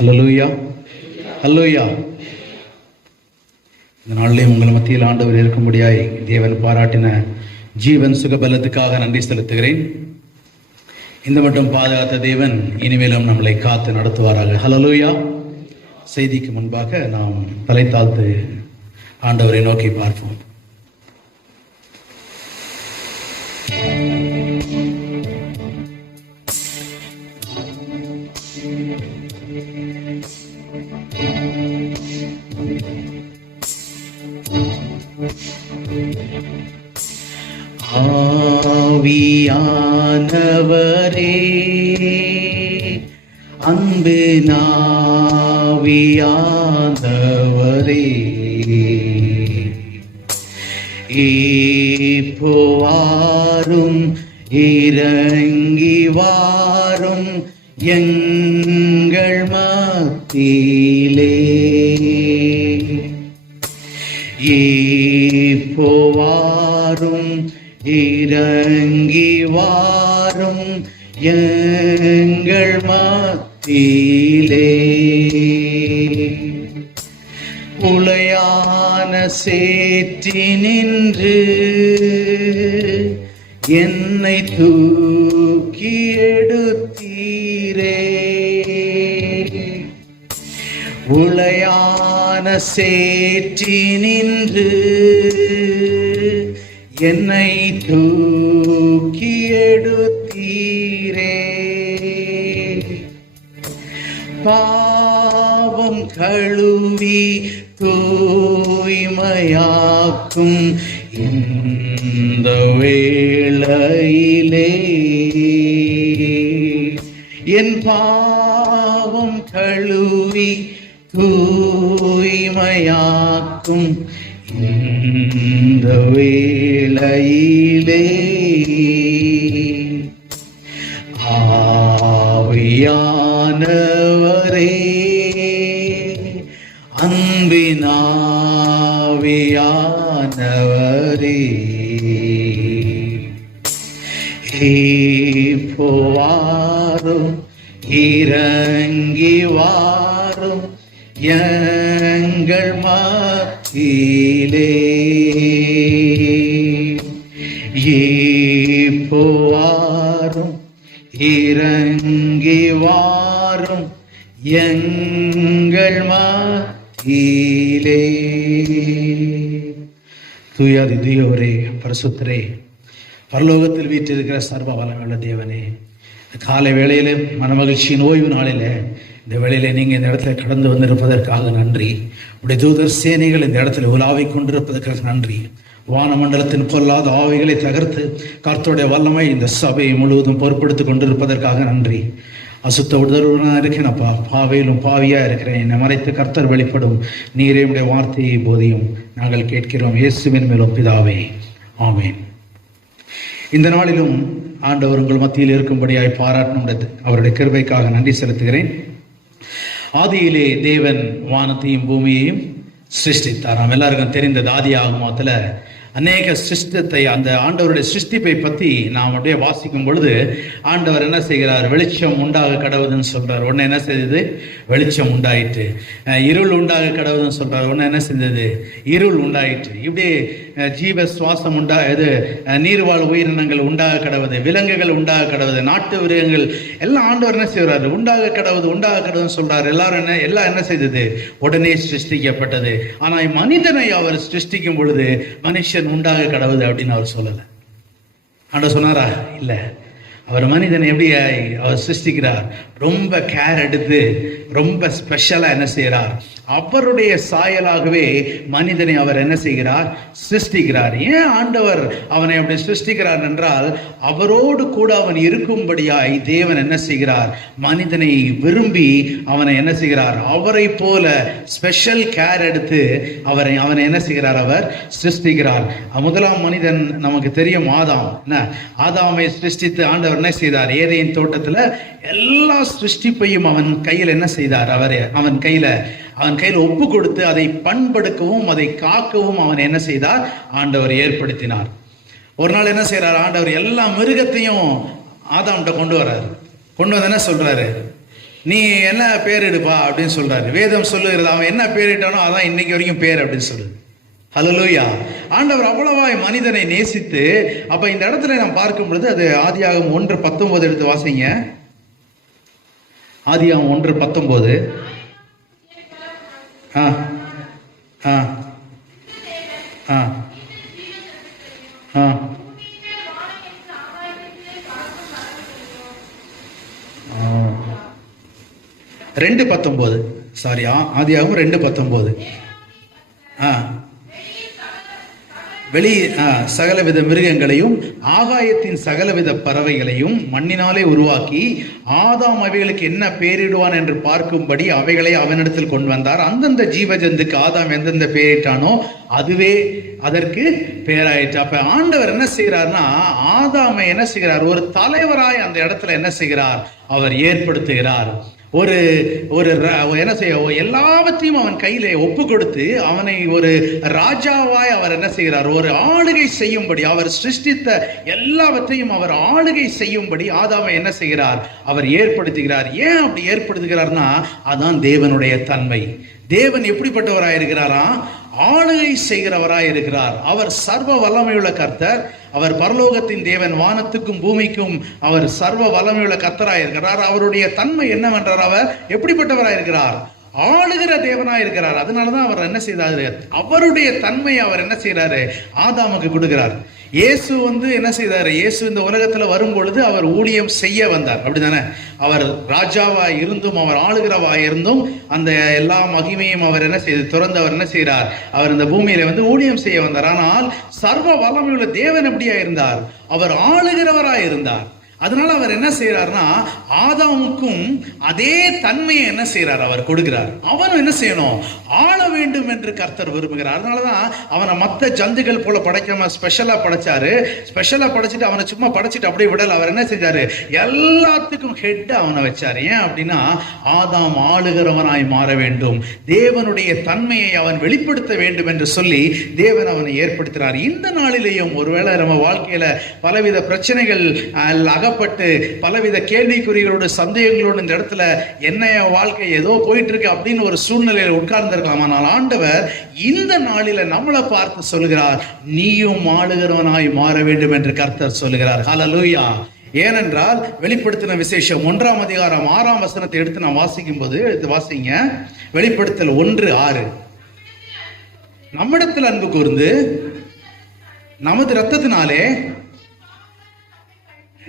அல்லேலூயா, அல்லேலூயா. இந்த நாளிலே உங்கள் மத்தியில் ஆண்டவர் இருக்கும்படியாய் தேவன் பாராட்டின ஜீவன் சுகபலத்துக்காக நன்றி செலுத்துகிறேன். இந்த மட்டும் பாதுகாத்த தேவன் இனிமேலும் நம்மளை காத்து நடத்துவாராக. அல்லேலூயா. செய்திக்கு முன்பாக நாம் தலை தாழ்த்து ஆண்டவரை நோக்கி பார்ப்போம். ஆவியானவரே, அன்பு ஆவியானவரே, இப்போ வாரும், இறங்கி வாரும் எங்கள் மத்தியிலே. இப்போ வாரும், இறங்கி வாரும் எங்கள் மத்தியிலே. உளையான சேற்றி நின்று என்னை தூக்கி எடுத்தீரே. உளையான சேற்றி நின்று என்னை தூக்கி எடுத்தீரே. பாவம் கழுவி தூய்மையாக்கும் இந்த வேளையிலே, என் பாவம் கழுவி தூய்மையாக்கும் இந்த வேளையிலே, ஆவியானவரே, அன்பினாவியானவரே, இப்போ வாரும், இறங்கி வாரும் எங்கள் மத்தியிலே. இப்போ வாரும், இறங்கி வாரும் எங்கள் மத்தியிலே. தூயாதி தூயவரே, பரிசுத்தரே, பரலோகத்தில் வீற்றிருக்கிற சர்வ வல்லமையுள்ள தேவனே, காலை வேளையில மனமகிழ்ச்சியின் ஓய்வு நாளில இந்த வேளையில நீங்க இந்த இடத்துல கடந்து வந்திருப்பதற்காக நன்றி. உடைய தூதர் சேனைகள் இந்த இடத்துல உலாவிக் கொண்டிருப்பதற்காக நன்றி. வானமண்டலத்தின் பொல்லாத ஆவிகளை தகர்த்து கர்த்தருடைய வல்லமை இந்த சபையை முழுவதும் பொறுப்படுத்திக் கொண்டிருப்பதற்காக நன்றி. அசுத்த உடலுடனாக இருக்கேனப்பா, பாவையிலும் பாவியா இருக்கிறேன், என்னை மறைத்து கர்த்தர் வெளிப்படும். நீரே உடைய வார்த்தையை போதியும் நாங்கள் கேட்கிறோம் இயேசுவின் மேலும் பிதாவே, ஆமேன். இந்த நாளிலும் ஆண்டவர் உங்கள் மத்தியில் இருக்கும்படியாய் பாராட்டணும் அவருடைய கிருபைக்காக நன்றி செலுத்துகிறேன். ஆதியிலே தேவன் வானத்தையும் பூமியையும் சிருஷ்டித்தார். நாம் எல்லாருக்கும் தெரிந்தது ஆதி ஆகமத்தில் அநேக சிருஷ்டத்தை, அந்த ஆண்டவருடைய சிருஷ்டிப்பை பற்றி நாம் அப்படியே வாசிக்கும் பொழுது ஆண்டவர் என்ன செய்கிறார்? வெளிச்சம் உண்டாக கடவுதுன்னு சொல்றார். உடனே என்ன செய்தது? வெளிச்சம் உண்டாயிற்று. இருள் உண்டாக கடவுதுன்னு சொல்றார். உடனே என்ன செஞ்சது? இருள் உண்டாயிற்று. இப்படி ஜீவ சுவாசம் இது நீர்வாழ் உயிரினங்கள் உண்டாக கடவுது, விலங்குகள் உண்டாக கடவுது, நாட்டு விலங்குகள் எல்லாம் ஆண்டவர் என்ன செய்கிறார்? உண்டாக கடவுது, உண்டாக கடவுதுன்னு சொல்றாரு. எல்லாம் என்ன செய்தது? உடனே சிருஷ்டிக்கப்பட்டது. ஆனால் மனிதனை அவர் சிருஷ்டிக்கும் பொழுது மனுஷன் உண்டாக கடவுது அப்படின்னு அவர் சொல்லலை. ஆண்டவர் சொன்னாரா? இல்லை. அவர் மனிதனை எப்படி அவர் சிருஷ்டிக்கிறார்? ரொம்ப கேர் எடுத்து ரொம்ப ஸ்பெஷலா என்ன செய்கிறார்? அவருடைய சாயலாகவே மனிதனை அவர் என்ன செய்கிறார்? சிருஷ்டிக்கிறார். ஏன் ஆண்டவர் அவனை அப்படி சிருஷ்டிக்கிறார் என்றால், அவரோடு கூட அவன் இருக்கும்படியாய் தேவன் என்ன செய்கிறார்? மனிதனை விரும்பி அவனை என்ன செய்கிறார்? அவரை போல ஸ்பெஷல் கேர் எடுத்து அவனை என்ன செய்கிறார்? அவர் சிருஷ்டிக்கிறார். முதலாம் மனிதன் நமக்கு தெரியும், ஆதாம். ஆதாமை சிருஷ்டித்து ஆண்டவர் என்ன செய்தார்? ஏதேன் தோட்டத்தில் எல்லா சிருஷ்டிப்பையும் அவன் கையில் என்ன செய்தார்? அவன் கையில ஒப்பு கொடுத்து அதை பண்படுக்கவும் அதை காக்கவும் அவன் என்ன செய்தார்? ஆண்டவர் ஏற்படுத்தினார். ஒரு நாள் என்ன செய்யறார்? ஆண்டவர் எல்லா மிருகத்தையும் ஆதாம்கிட்ட கொண்டு வர்றாரு. கொண்டு வந்து என்ன சொல்றாரு? நீ என்ன பேரிடுப்பா அப்படின்னு சொல்றாரு. வேதம் சொல்லுகிறது அவன் என்ன பேரிட்டானோ அதான் இன்னைக்கு வரைக்கும் பேர் அப்படின்னு சொல்லுது. ஹல்லேலூயா. ஆண்டவர் அவ்வளவாய் மனிதனை நேசித்து, அப்ப இந்த இடத்துல நாம் பார்க்கும் பொழுது அது ஆதியாகமம் 1:19 எடுத்து வாசிங்க. ஆதியாகமம் 1:19. ஆ ஆ ஆ ஆ 2:19. சாரி, ஆதியாகமம் 2:19. வெளி சகலவித மிருகங்களையும் ஆகாயத்தின் சகலவித பறவைகளையும் மண்ணினாலே உருவாக்கி ஆதாம் அவைகளுக்கு என்ன பேரிடுவான் என்று பார்க்கும்படி அவைகளை அவனிடத்தில் கொண்டு வந்தார். அந்தந்த ஜீவஜந்துக்கு ஆதாம் எந்தெந்த பேரிட்டானோ அதுவே அதற்கு பேராயிற்று. அப்ப ஆண்டவர் என்ன செய்கிறார்னா, ஆதாமை என்ன செய்கிறார், ஒரு தலைவராய் அந்த இடத்துல என்ன செய்கிறார், அவர் ஏற்படுத்துகிறார். ஒரு ஒரு என்ன செய்ய, எல்லாவற்றையும் அவன் கையிலே ஒப்பு கொடுத்து அவனை ஒரு ராஜாவாய் அவர் என்ன செய்கிறார், ஒரு ஆளுகை செய்யும்படி, அவர் சிருஷ்டித்த எல்லாவற்றையும் அவர் ஆளுகை செய்யும்படி ஆதாமை என்ன செய்கிறார், அவர் ஏற்படுத்துகிறார். ஏன் அப்படி ஏற்படுத்துகிறார்னா, அதான் தேவனுடைய தன்மை. தேவன் எப்படிப்பட்டவராய் இருக்கிறாரா, ஆளுகை செய்கிறவராய் இருக்கிறார். அவர் சர்வ வல்லமையுள்ள கர்த்தர். அவர் பரலோகத்தின் தேவன், வானத்துக்கும் பூமிக்கும் அவர் சர்வ வல்லமையுள்ள கர்த்தராய் இருக்கிறார். அவருடைய தன்மை என்னவென்றார், அவர் எப்படிப்பட்டவராய் இருக்கிறார், ஆளுகிற தேவனாய் இருக்கிறார். அதனாலதான் அவர் என்ன செய்தாரு, அவருடைய தன்மையை அவர் என்ன செய்யறாரு, ஆதாமுக்கு கொடுக்கிறார். இயேசு என்ன செய்தாரு, இயேசு இந்த உலகத்துல வரும் பொழுது அவர் ஊழியம் செய்ய வந்தார், அப்படிதானே? அவர் ராஜாவாய் இருந்தும் அவர் ஆளுகிறவாய் இருந்தும் அந்த எல்லா மகிமையும் அவர் என்ன செய்து துறந்து அவர் என்ன செய்கிறார், அவர் இந்த பூமியில ஊழியம் செய்ய வந்தார். ஆனால் சர்வ வல்லமையுள்ள தேவன் எப்படியா இருந்தார், அவர் ஆளுகிறவராய் இருந்தார். அதனால அவர் என்ன செய்யறாருன்னா, ஆதாமுக்கும் அதே தன்மையை என்ன செய்யறார், அவர் கொடுக்கிறார். அவனும் என்ன செய்யணும், ஆள வேண்டும் என்று கர்த்தர் விரும்புகிறார். அதனாலதான் அவனை மற்ற ஜந்துகள் போல படைக்காம ஸ்பெஷலா படைச்சாரு. ஸ்பெஷலா படைச்சிட்டு அவனை சும்மா படைச்சிட்டு அப்படியே விடல. அவர் என்ன செஞ்சாரு, எல்லாத்துக்கும் ஹெட் அவனை வச்சாரு. ஏன் அப்படின்னா, ஆதாம் ஆளுகிறவனாய் மாற வேண்டும், தேவனுடைய தன்மையை அவன் வெளிப்படுத்த வேண்டும் என்று சொல்லி தேவன் அவனை ஏற்படுத்தினார். இந்த நாளிலேயும் ஒருவேளை நம்ம வாழ்க்கையில பலவித பிரச்சனைகள் அகப்பட்டு பலவித கேள்விக்குறிகளோடு சந்தேகங்களோடு இந்த இடத்துல என்ன வாழ்க்கை ஏதோ போயிட்டு இருக்கு அப்படின்னு ஒரு சூழ்நிலையில் உட்கார்ந்திருக்கலாம். ஆனால் ஆண்டவர் இந்த நாளில நம்மளை பார்த்து சொல்கிறார், நீயும் ஆளுகிறவனாய் மாற வேண்டும் என்று கர்த்தர் சொல்கிறார். ஹல்லேலூயா. ஏனென்றால் வெளிப்படுத்தின விசேஷம் 1ஆம் அதிகாரம் 6ஆம் வசனத்தை எடுத்து நான் வாசிக்கும் போது, வாசிங்க. வெளிப்படுத்தல் 1:6. நம்மிடத்தில் அன்பு கூர்ந்து நமது இரத்தத்தினாலே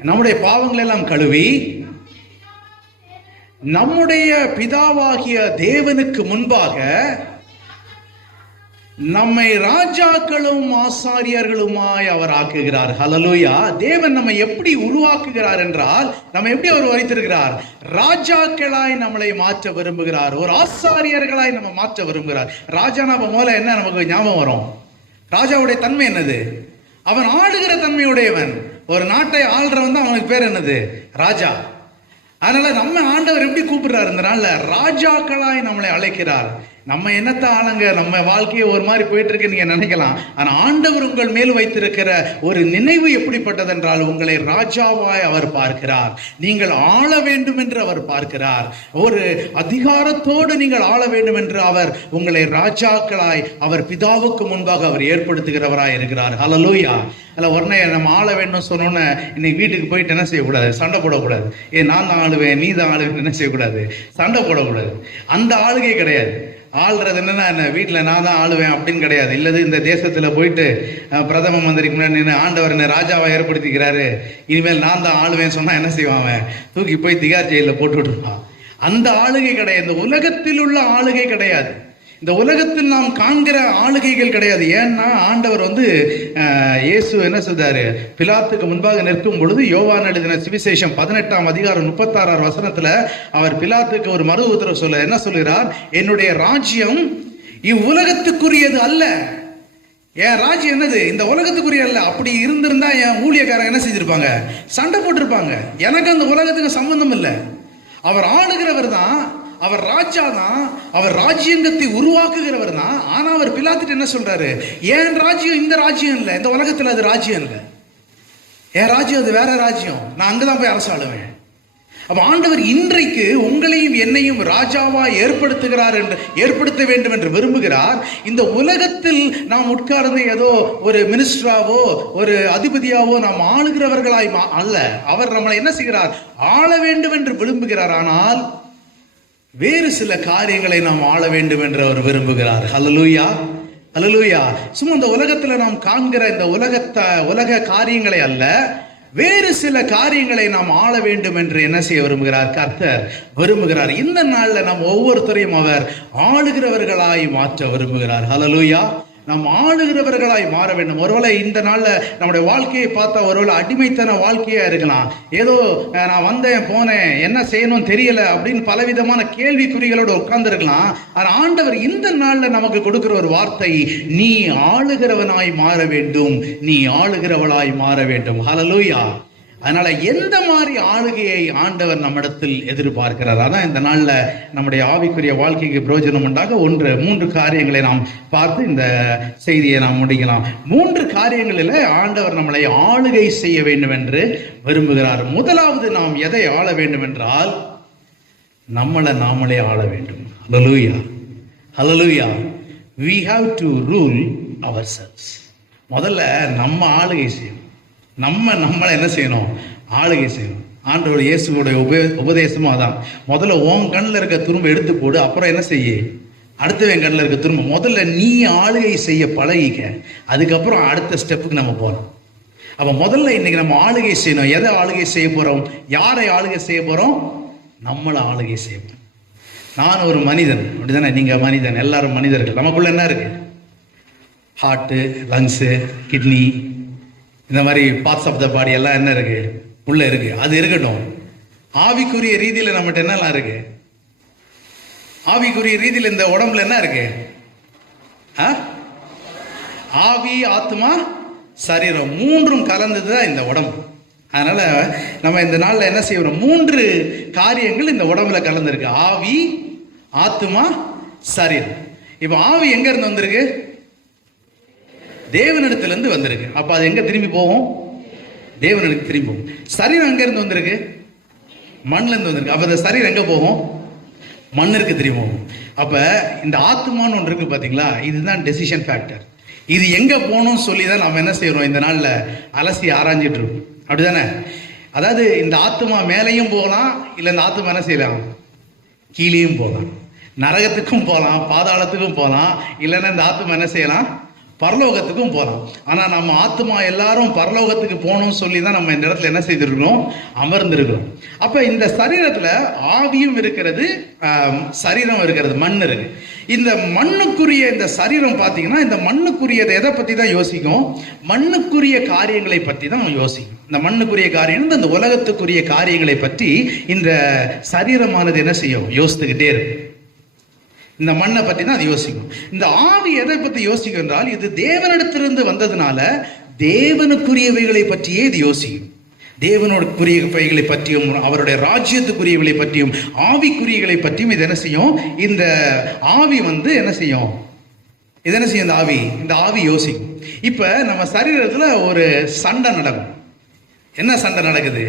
நம்முடைய பாவங்களை எல்லாம் கழுவி நம்முடைய பிதாவாகிய தேவனுக்கு முன்பாக நம்மை ராஜாக்களும் ஆசாரியர்களுமாய் அவர் ஆக்குகிறார். ஹல்லேலூயா. தேவன் நம்மை எப்படி உருவாக்குகிறார் என்றால், நம்ம எப்படி அவர் வைத்திருக்கிறார், ராஜாக்களாய் நம்மளை மாற்ற விரும்புகிறார், ஒரு ஆசாரியர்களாய் நம்ம மாற்ற விரும்புகிறார். ராஜா நம்ம முதல்ல என்ன நமக்கு ஞாபகம் வரும், ராஜாவுடைய தன்மை என்னது, அவன் ஆளுகிற தன்மையுடையவன். ஒரு நாட்டை ஆள்றவன் தான் அவனுக்கு பேர் என்னது, ராஜா. அதனால நம்ம ஆண்டவர் எப்படி கூப்பிடுறாரு, இந்த நாள்ல ராஜாக்களாய் நம்மளை அழைக்கிறார். நம்ம என்னத்த ஆளுங்க, நம்ம வாழ்க்கையை ஒரு மாதிரி போயிட்டு இருக்கு நீங்க நினைக்கலாம். ஆனா ஆண்டவர் உங்கள் மேல் வைத்திருக்கிற ஒரு நினைவு எப்படிப்பட்டது என்றால், உங்களை ராஜாவாய் அவர் பார்க்கிறார். நீங்கள் ஆள வேண்டும் என்று அவர் பார்க்கிறார். ஒரு அதிகாரத்தோடு நீங்கள் ஆள வேண்டும் என்று அவர் உங்களை ராஜாக்களாய் அவர் பிதாவுக்கு முன்பாக அவர் ஏற்படுத்துகிறவராய் இருக்கிறார். ஹல்லேலூயா. அல்ல, உடனே நம்ம ஆள வேண்டும் சொன்னோன்னு இன்னைக்கு வீட்டுக்கு போயிட்டு என்ன செய்யக்கூடாது, சண்டை போடக்கூடாது. நான் தான் ஆளுவேன், நீ தான் ஆளுவேன் என்ன செய்யக்கூடாது, சண்டை போடக்கூடாது. அந்த ஆளுகை கிடையாது. ஆள்றது என்னன்னா, என்ன வீட்டில் நான் தான் ஆளுவேன் அப்படின்னு கிடையாது. இல்லது இந்த தேசத்தில் போயிட்டு பிரதம மந்திரிக்கு முன்னாடி ஆண்டவர் என்ன ராஜாவை ஏற்படுத்திக்கிறாரு, இனிமேல் நான் தான் ஆளுவேன் சொன்னா என்ன செய்வான், தூக்கி போய் திகார் ஜெயிலில் போட்டு விட்டுருவான். அந்த ஆளுகை கிடையாது. இந்த உலகத்தில் உள்ள ஆளுகை கிடையாது. இந்த உலகத்தில் நாம் காண்கிற ஆளுகைகள் கிடையாது. ஏன்னா ஆண்டவர் இயேசு என்ன சொல்றாரு, பிலாத்துக்கு முன்பாக நிற்கும் பொழுது யோவான் எழுதின சுவிசேஷம் 18ஆம் அதிகாரம் 36ஆம் வசனத்துல அவர் பிலாத்துக்கு ஒரு மறு உத்தரவு சொல்ல என்ன சொல்கிறார், என்னுடைய ராஜ்யம் இவ்வுலகத்துக்குரியது அல்ல. என் ராஜ்யம் என்னது, இந்த உலகத்துக்குரிய அல்ல. அப்படி இருந்திருந்தா என் ஊழியக்காரங்க என்ன செஞ்சிருப்பாங்க, சண்டை போட்டிருப்பாங்க. எனக்கு அந்த உலகத்துக்கு சம்பந்தம் இல்லை. அவர் ஆளுகிறவர் தான், அவர் ராஜா தான், அவர் ராஜ்யங்கத்தை உருவாக்குகிறவர் தான். ஆனா அவர் பிலாத்துட்டு என்ன சொல்றாரு, என் ராஜ்யம் இந்த ராஜ்யம் இல்லை, இந்த உலகத்துல அது ராஜ்யம் இல்லை, என் ராஜ்யம் அது வேற ராஜ்யம், நான் அங்கதான் போய் அரசாளுவேன். அப்ப ஆண்டவர் இன்றைக்கு உங்களையும் என்னையும் ராஜாவா ஏற்படுத்த வேண்டும் என்று விரும்புகிறார். இந்த உலகத்தில் நாம் உட்கார்ந்து ஏதோ ஒரு மினிஸ்டராவோ ஒரு அதிபதியாவோ நாம் ஆளுகிறவர்களாய் அல்ல. அவர் நம்மளை என்ன செய்கிறார்? ஆள வேண்டும் என்று விரும்புகிறார். ஆனால் வேறு சில காரியங்களை நாம் ஆள வேண்டும் என்று அவர் விரும்புகிறார். ஹல்லேலூயா, ஹல்லேலூயா. சும்மா இந்த உலகத்துல நாம் காண்கிற இந்த உலக காரியங்களை அல்ல, வேறு சில காரியங்களை நாம் ஆள வேண்டும் என்று என்ன செய்ய விரும்புகிறார்? கர்த்தர் விரும்புகிறார். இந்த நாள்ல நாம் ஒவ்வொருத்தரையும் அவர் ஆளுகிறவர்களாய் மாற்ற விரும்புகிறார். ஹல்லேலூயா. நாம் ஆளுகிறவர்களாய் மாற வேண்டும். ஒருவேளை இந்த நாள்ல நம்முடைய வாழ்க்கையை பார்த்தா ஒருவேளை அடிமைத்தன வாழ்க்கையா இருக்கலாம். ஏதோ நான் வந்தேன் போனேன் என்ன செய்யணும் தெரியல அப்படின்னு பலவிதமான கேள்விக்குறிகளோடு உட்கார்ந்து இருக்கலாம். ஆனால் ஆண்டவர் இந்த நாள்ல நமக்கு கொடுக்கிற ஒரு வார்த்தை, நீ ஆளுகிறவனாய் மாற வேண்டும், நீ ஆளுகிறவளாய் மாற வேண்டும். ஹல்லேலூயா. அதனால எந்த மாதிரி ஆளுகையை ஆண்டவர் நம்மிடத்தில் எதிர்பார்க்கிறார்? அதான் இந்த நாள்ல நம்முடைய ஆவிக்குரிய வாழ்க்கைக்கு பிரயோஜனம் உண்டாக 3 காரியங்களை நாம் பார்த்து இந்த செய்தியை நாம் முடிக்கலாம். 3 காரியங்களில் ஆண்டவர் நம்மளை ஆளுகை செய்ய வேண்டும் என்று விரும்புகிறார். முதலாவது, நாம் எதை ஆள வேண்டும் என்றால் நம்மளை நாமளே ஆள வேண்டும். ஹல்லேலூயா, ஹல்லேலூயா. We have to rule ourselves. முதல்ல நம்ம ஆளுகை செய்யணும். நம்மளை என்ன செய்யணும்? ஆளுகை செய்யணும். ஆண்டவர் இயேசுவோட உபதேசமும் அதான். முதல்ல உன் கண்ணில் இருக்க துரும்ப எடுத்து போடு, அப்புறம் என்ன செய்ய? அடுத்தவன் கண்ணில் இருக்க துரும்ப. முதல்ல நீ ஆளுகை செய்ய பழகிக்க, அதுக்கப்புறம் அடுத்த ஸ்டெப்புக்கு நம்ம போகலாம். அப்ப முதல்ல இன்னைக்கு நம்ம ஆளுகை செய்யணும். எதை ஆளுகை செய்ய போறோம்? யாரை ஆளுகை செய்ய போறோம்? நம்மளை ஆளுகை செய்ய போறோம். நான் ஒரு மனிதன், அப்படிதானே? நீங்க மனிதன், எல்லாரும் மனிதர்கள். நமக்குள்ள என்ன இருக்கு? ஹார்ட்டு, லங்ஸு, கிட்னி, இந்த மாதிரி பார்ட்ஸ் ஆஃப் த பாடி எல்லாம் என்ன இருக்கு? உள்ள இருக்கு. அது இருக்கட்டும். ஆவிக்குரிய ரீதியில நம்மகிட்ட என்னெல்லாம் இருக்கு? ஆவிக்குரிய ரீதியில் இந்த உடம்புல என்ன இருக்கு? ஆவி, ஆத்மா, சரீரம், 3ம் கலந்ததுதான் இந்த உடம்பு. அதனால நம்ம இந்த நாள்ல என்ன செய்யறோம்? 3 காரியங்கள் இந்த உடம்புல கலந்துருக்கு. ஆவி, ஆத்மா, சரீரம். இப்ப ஆவி எங்க இருந்து வந்திருக்கு? தேவனிடத்திலிருந்து வந்திருக்கு. அப்ப அது எங்க திரும்பி போகும்? தேவனிடத்துக்கு திரும்பி போகும். சரீரம் எங்க இருந்து வந்திருக்கு? மண்ணில இருந்து வந்திருக்கு. அப்ப இந்த சரீரம் எங்க போகும்? மண்ணிற்கு திரும்பி போகும். அப்ப இந்த ஆத்மான்னு ஒன்று இருக்கு பாத்தீங்களா? இதுதான் டெசிஷன் ஃபேக்டர். இது எங்க போகணும்னு சொல்லி தான் நம்ம என்ன செய்யறோம்? இந்த நாள்ல அலசி ஆராய்ஞ்சிட்டு இருக்கோம். அப்படிதானே? அதாவது இந்த ஆத்மா மேலையும் போகலாம், இல்ல இந்த ஆத்மா என்ன செய்யலாம்? கீழேயும் போகலாம். நரகத்துக்கும் போகலாம், பாதாளத்துக்கும் போகலாம். இல்லைன்னா இந்த ஆத்மா என்ன செய்யலாம்? பரலோகத்துக்கும் போகலாம். ஆனா நம்ம ஆத்மா எல்லாரும் பரலோகத்துக்கு போகணும்னு சொல்லி தான் நம்ம இந்த இடத்துல என்ன செய்திருக்கிறோம்? அமர்ந்திருக்கிறோம். அப்ப இந்த சரீரத்துல ஆவியும் இருக்கிறது, சரீரம் இருக்கிறது, மண் இருக்கு. இந்த மண்ணுக்குரிய இந்த சரீரம் பார்த்தீங்கன்னா இந்த மண்ணுக்குரியதை எதை பத்தி தான் யோசிக்கும்? மண்ணுக்குரிய காரியங்களை பற்றி தான் யோசிக்கும். இந்த மண்ணுக்குரிய காரியம், இந்த உலகத்துக்குரிய காரியங்களை பற்றி இந்த சரீரமானது என்ன செய்யும்? யோசித்துக்கிட்டே இருக்கு. இந்த மண்ணை பற்றி தான் அது யோசிக்கும். இந்த ஆவி எதை பற்றி யோசிக்கும் என்றால், இது தேவனிடத்திலிருந்து வந்ததுனால தேவனுக்குரியவைகளை பற்றியே இது யோசிக்கும். தேவனுக்குரியவைகளை பற்றியும் அவருடைய ராஜ்யத்துக்குரியவைகளை பற்றியும் ஆவிக்குரியவைகளை பற்றியும் இது என்ன செய்யும்? இந்த ஆவி என்ன செய்யும்? இது என்ன செய்யும்? இந்த ஆவி யோசிக்கும். இப்ப நம்ம சரீரத்துல ஒரு சண்டை நடக்கும். என்ன சண்டை நடக்குது?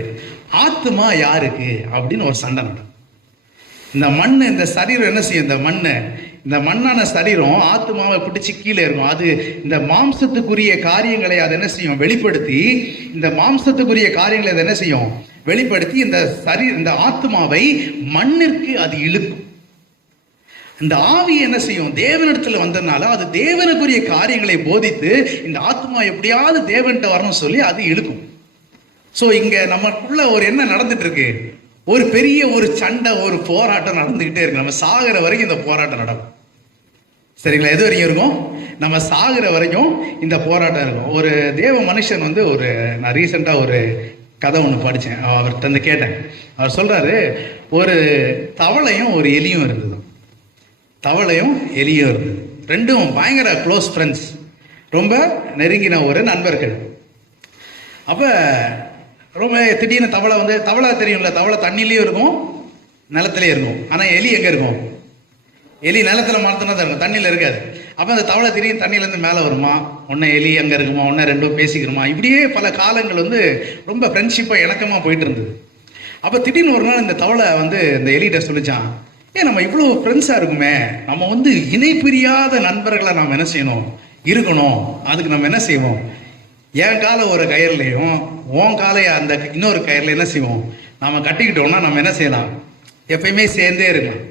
ஆத்மா யாருக்கு அப்படின்னு ஒரு சண்டை நடக்கும். இந்த மண், இந்த சரீரம் என்ன செய்யும்? இந்த மண்ணான சரீரம் ஆத்மாவை பிடிச்சி கீழே இருக்கும். அது இந்த மாம்சத்துக்குரிய காரியங்களை அது என்ன செய்யும்? வெளிப்படுத்தி, இந்த மாம்சத்துக்குரிய காரியங்களை அது என்ன செய்யும்? வெளிப்படுத்தி இந்த ஆத்மாவை மண்ணிற்கு அது இழுக்கும். இந்த ஆவி என்ன செய்யும்? தேவனிடத்துல வந்ததுனால அது தேவனுக்குரிய காரியங்களை போதித்து இந்த ஆத்மா எப்படியாவது தேவன்கிட்ட வரணும்னு சொல்லி அது இழுக்கும். சோ இங்க நமக்குள்ள ஒரு என்ன நடந்துட்டு இருக்கு? ஒரு பெரிய ஒரு சண்டை, ஒரு போராட்டம் நடந்துகிட்டே இருக்கு. நம்ம சாகிற வரைக்கும் இந்த போராட்டம் நடக்கும். சரிங்களா? எது வரைக்கும் இருக்கும்? நம்ம சாகிற வரைக்கும் இந்த போராட்டம் இருக்கும். ஒரு தேவ மனுஷன் நான் ரீசெண்டா ஒரு கதை ஒன்று படித்தேன். அவர்கிட்ட கேட்டேன். அவர் சொல்றாரு, ஒரு தவளையும் ஒரு எலியும் இருந்தது. தவளையும் எலியும் இருந்தது. ரெண்டும் பயங்கர க்ளோஸ் ஃப்ரெண்ட்ஸ், ரொம்ப நெருங்கின ஒரு நண்பர்கள். அப்ப ரொம்ப திடீர்னு தவளை தெரியும்ல, தவளை தண்ணிலையும் இருக்கும், நிலத்திலே இருக்கும். ஆனா எலி எங்க இருக்கும்? எலி நிலத்துல மாத்தினா தான் இருக்கும், தண்ணியில இருக்காது. அப்ப அந்த தவளை திடீர்னு தண்ணியில இருந்து மேல வருமா, ஒன்னும் எலி அங்க இருக்குமா, ஒன்னும் ரெண்டும் பேசிக்கிறோமா. இப்படியே பல காலங்கள் ரொம்ப ஃப்ரெண்ட்ஷிப்பா இணக்கமா போயிட்டு இருந்தது. அப்போ திடீர்னு ஒரு நாள் இந்த தவளை இந்த எலிகிட்ட சொல்லிச்சான், நம்ம இவ்வளோ ஃப்ரெண்ட்ஸாக இருக்குமே, நம்ம இணை பிரியாத நண்பர்களை நாம் என்ன செய்யணும், இருக்கணும். அதுக்கு நம்ம என்ன செய்வோம், என் காலை ஒரு கயிறுலையும் உன் காலையை அந்த இன்னொரு கயிறுல என்ன செய்வோம், நாம் கட்டிக்கிட்டோம்னா நம்ம என்ன செய்யலாம், எப்பயுமே சேர்ந்தே இருக்கலாம்.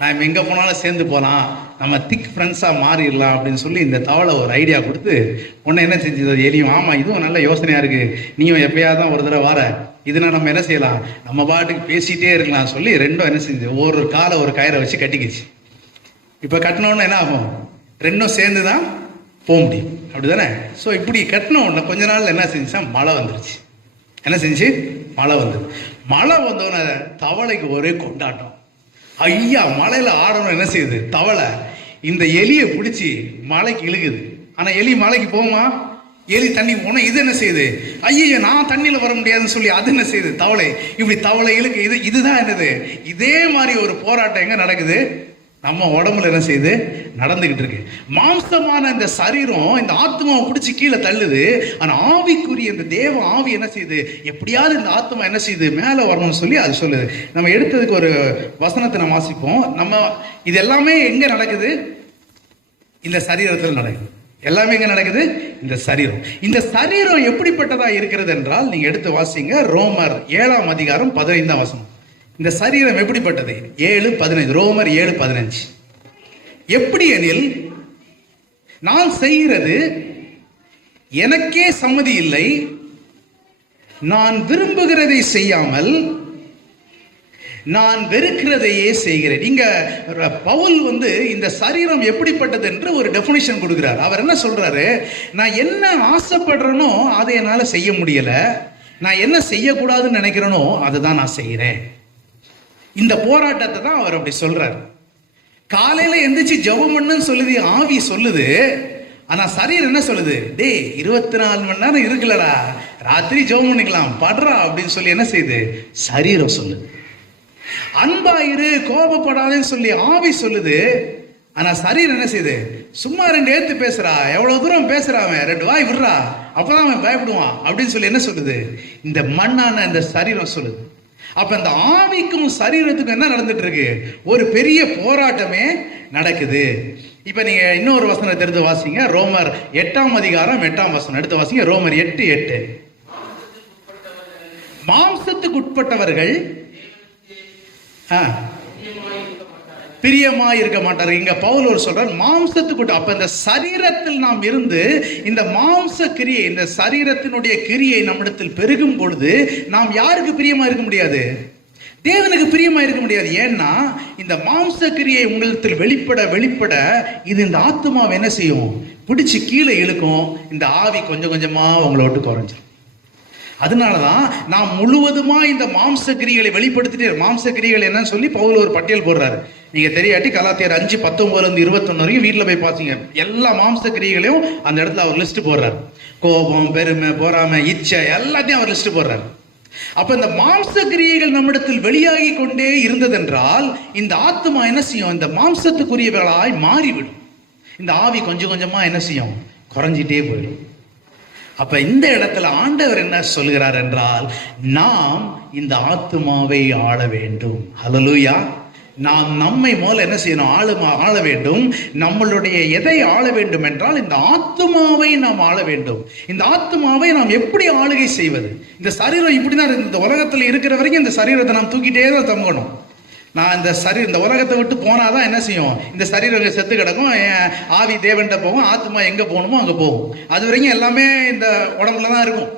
நாம் எங்கே போனாலும் சேர்ந்து போகலாம், நம்ம திக் ஃப்ரெண்ட்ஸாக மாறிடலாம் அப்படின்னு சொல்லி இந்த தவளை ஒரு ஐடியா கொடுத்து உன்னை என்ன செஞ்சது எலியும், ஆமாம் இதுவும் நல்ல யோசனையாக இருக்குது, நீயும் எப்பயாவது தான் ஒரு தடவை வர, இதனால் நம்ம என்ன செய்யலாம், நம்ம பாட்டுக்கு பேசிகிட்டே இருக்கலாம் சொல்லி ரெண்டும் என்ன செஞ்சு ஒரு காலை ஒரு கயிறை வச்சு கட்டிக்கிச்சு. இப்போ கட்டினோன்னு என்ன ஆகும், ரெண்டும் சேர்ந்து தான் போக முடியும், அப்படி தானே? ஸோ இப்படி கட்டினோன்னு கொஞ்ச நாள் என்ன செஞ்சுச்சா, மழை வந்துருச்சு. என்ன செஞ்சு, மழை வந்துது. மழை வந்தோடனே தவளைக்கு ஒரே கொண்டாட்டம். ஐயா மலையில் ஆடணும். என்ன செய்யுது தவளை, இந்த எலியை பிடிச்சி மலைக்கு இழுகுது. ஆனால் எலி மலைக்கு போகுமா, எலி தண்ணி போனால் இது என்ன செய்யுது, ஐயோ நான் தண்ணியில் வர முடியாதுன்னு சொல்லி அது என்ன செய்யுது, தவளை இப்படி தவளை இழுக்கு. இதுதான் என்னது, இதே மாதிரி ஒரு போராட்டம் எங்கே நடக்குது, நம்ம உடம்புல என்ன செய்யுது, நடந்துகிட்டு இருக்கு. மாம்சமான இந்த சரீரம் இந்த ஆத்மாவை பிடிச்சி கீழே தள்ளுது. ஆனால் ஆவிக்குரிய இந்த தேவ ஆவி என்ன செய்யுது, எப்படியாவது இந்த ஆத்மா என்ன செய்யுது, மேலே வரணும்னு சொல்லி அது சொல்லுது. நம்ம எடுத்ததுக்கு ஒரு வசனத்தை நம்ம வாசிப்போம். நம்ம இது எல்லாமே எங்க நடக்குது, இந்த சரீரத்தில் நடக்குது. எல்லாமே எங்க நடக்குது, இந்த சரீரம். இந்த சரீரம் எப்படிப்பட்டதா இருக்கிறது என்றால் நீங்க எடுத்து வாசிங்க, ரோமர் 7ஆம் அதிகாரம் 15ஆம் வசனம். இந்த சரீரம் எப்படிப்பட்டது, 7:15, ரோமர் 7:15. எப்படி எனில், நான் செய்கிறது எனக்கே சம்மதி இல்லை, நான் விரும்புகிறதை செய்யாமல் நான் வெறுக்கிறதையே செய்கிறேன். இங்க பவுல் இந்த சரீரம் எப்படிப்பட்டது என்று ஒரு டெஃபினிஷன் கொடுக்கிறார். அவர் என்ன சொல்றாரு, நான் என்ன ஆசைப்படுறேனோ அதை என்னால செய்ய முடியல, நான் என்ன செய்யக்கூடாதுன்னு நினைக்கிறேனோ அதை தான் நான் செய்கிறேன். இந்த போராட்டத்தை தான் அவர் அப்படி சொல்றார். காலையில எந்திரிச்சு ஜெபம் பண்ணுன்னு சொல்லுது ஆவி சொல்லுது, ஆனா சரீரம் என்ன சொல்லுது, டே 24 மணி நேரம் இருக்குல்லடா, ராத்திரி ஜெபம் பண்ணிக்கலாம் படுறா அப்படின்னு சொல்லி என்ன செய்யுது, சரீரம் சொல்லுது. அன்பாயிரு கோபப்படாதேன்னு சொல்லி ஆவி சொல்லுது, ஆனா சரீரம் என்ன செய்யுது, சும்மா 2 ஏத்து பேசுறா, எவ்வளவு தூரம் பேசுறான், 2 வாய் விடுறா, அப்பதான் அவன் பயப்படுவான் அப்படின்னு சொல்லி என்ன சொல்லுது, இந்த மண்ணான இந்த சரீரம் சொல்லுது. அப்ப இந்த ஆவிக்கும் சரீரத்துக்கும் என்ன நடந்துட்டு இருக்கு, ஒரு பெரிய போராட்டமே நடக்குது. இப்ப நீங்க இன்னொரு வசனத்தை எடுத்து வாசிங்க, ரோமர் 8ஆம் அதிகாரம் 8ஆம் வசனம் எடுத்து வாசிங்க. ரோமர் 8:8. மாம்சத்துக்கு உட்பட்டவர்கள் பிரியமாய் இருக்க மாட்டார். இங்க பவுல் ஒரு சொல்றார், மாம்சத்துக்கு. அப்ப இந்த சரீரத்தில் நாம் இருந்து இந்த மாம்ச கிரியை, இந்த சரீரத்தினுடைய கிரியை நம்மிடத்தில் பெருகும் பொழுது நாம் யாருக்கு பிரியமா இருக்க முடியாது, தேவனுக்கு பிரியமா இருக்க முடியாது. ஏன்னா இந்த மாம்ச கிரியை உங்களிடத்தில் வெளிப்பட இது இந்த ஆத்மாவை என்ன செய்யும், பிடிச்சு கீழே இழுக்கும். இந்த ஆவி கொஞ்சம் கொஞ்சமா உங்களை விட்டு குறைஞ்சிடும். அதனாலதான் நாம் முழுவதுமா இந்த மாம்ச கிரிகளை வெளிப்படுத்திட்டே, மாம்ச கிரிகள் என்னன்னு சொல்லி பவுல் ஒரு பட்டியல் போடுறாரு. நீங்க தெரியாட்டி கலாத்தியர் 5:19-21 வரைக்கும் வீட்டில் போய் பார்த்தீங்க, எல்லா மாம்ச கிரிகளையும் அந்த இடத்துல அவர் லிஸ்ட் போடுறாரு. கோபம், பெருமை, பொறாமை, இச்சை எல்லாத்தையும் அவர் லிஸ்ட் போடுறாரு. அப்ப இந்த மாம்ச கிரியைகள் நம்மிடத்தில் வெளியாகி கொண்டே இருந்ததென்றால் இந்த ஆத்மா என்ன செய்யும், இந்த மாம்சத்துக்குரியவர்களாய் மாறிவிடும். இந்த ஆவி கொஞ்சம் கொஞ்சமா என்ன செய்யும், குறைஞ்சிட்டே போயிடும். அப்ப இந்த இடத்துல ஆண்டவர் என்ன சொல்கிறார் என்றால், நாம் இந்த ஆத்மாவை ஆள வேண்டும். ஹல்லேலூயா. நாம் நம்மை முதல்ல என்ன செய்யணும், ஆள வேண்டும். நம்மளுடைய எதை ஆள வேண்டும் என்றால் இந்த ஆத்மாவை நாம் ஆள வேண்டும். இந்த ஆத்மாவை நாம் எப்படி ஆளுகை செய்வது, இந்த சரீரம் இப்படிதான் இந்த உலகத்தில் இருக்கிற வரைக்கும் இந்த சரீரத்தை நாம் தூக்கிட்டே தான் தங்கணும். நான் இந்த உலகத்தை விட்டு போனாதான் என்ன செய்யும், இந்த சரீரம் செத்து கிடக்கும், ஆவி தேவன்கிட்ட போகும், ஆத்மா எங்க போகணுமோ அங்க போகும். அது வரைக்கும் எல்லாமே இந்த உடம்புல தான் இருக்கும்.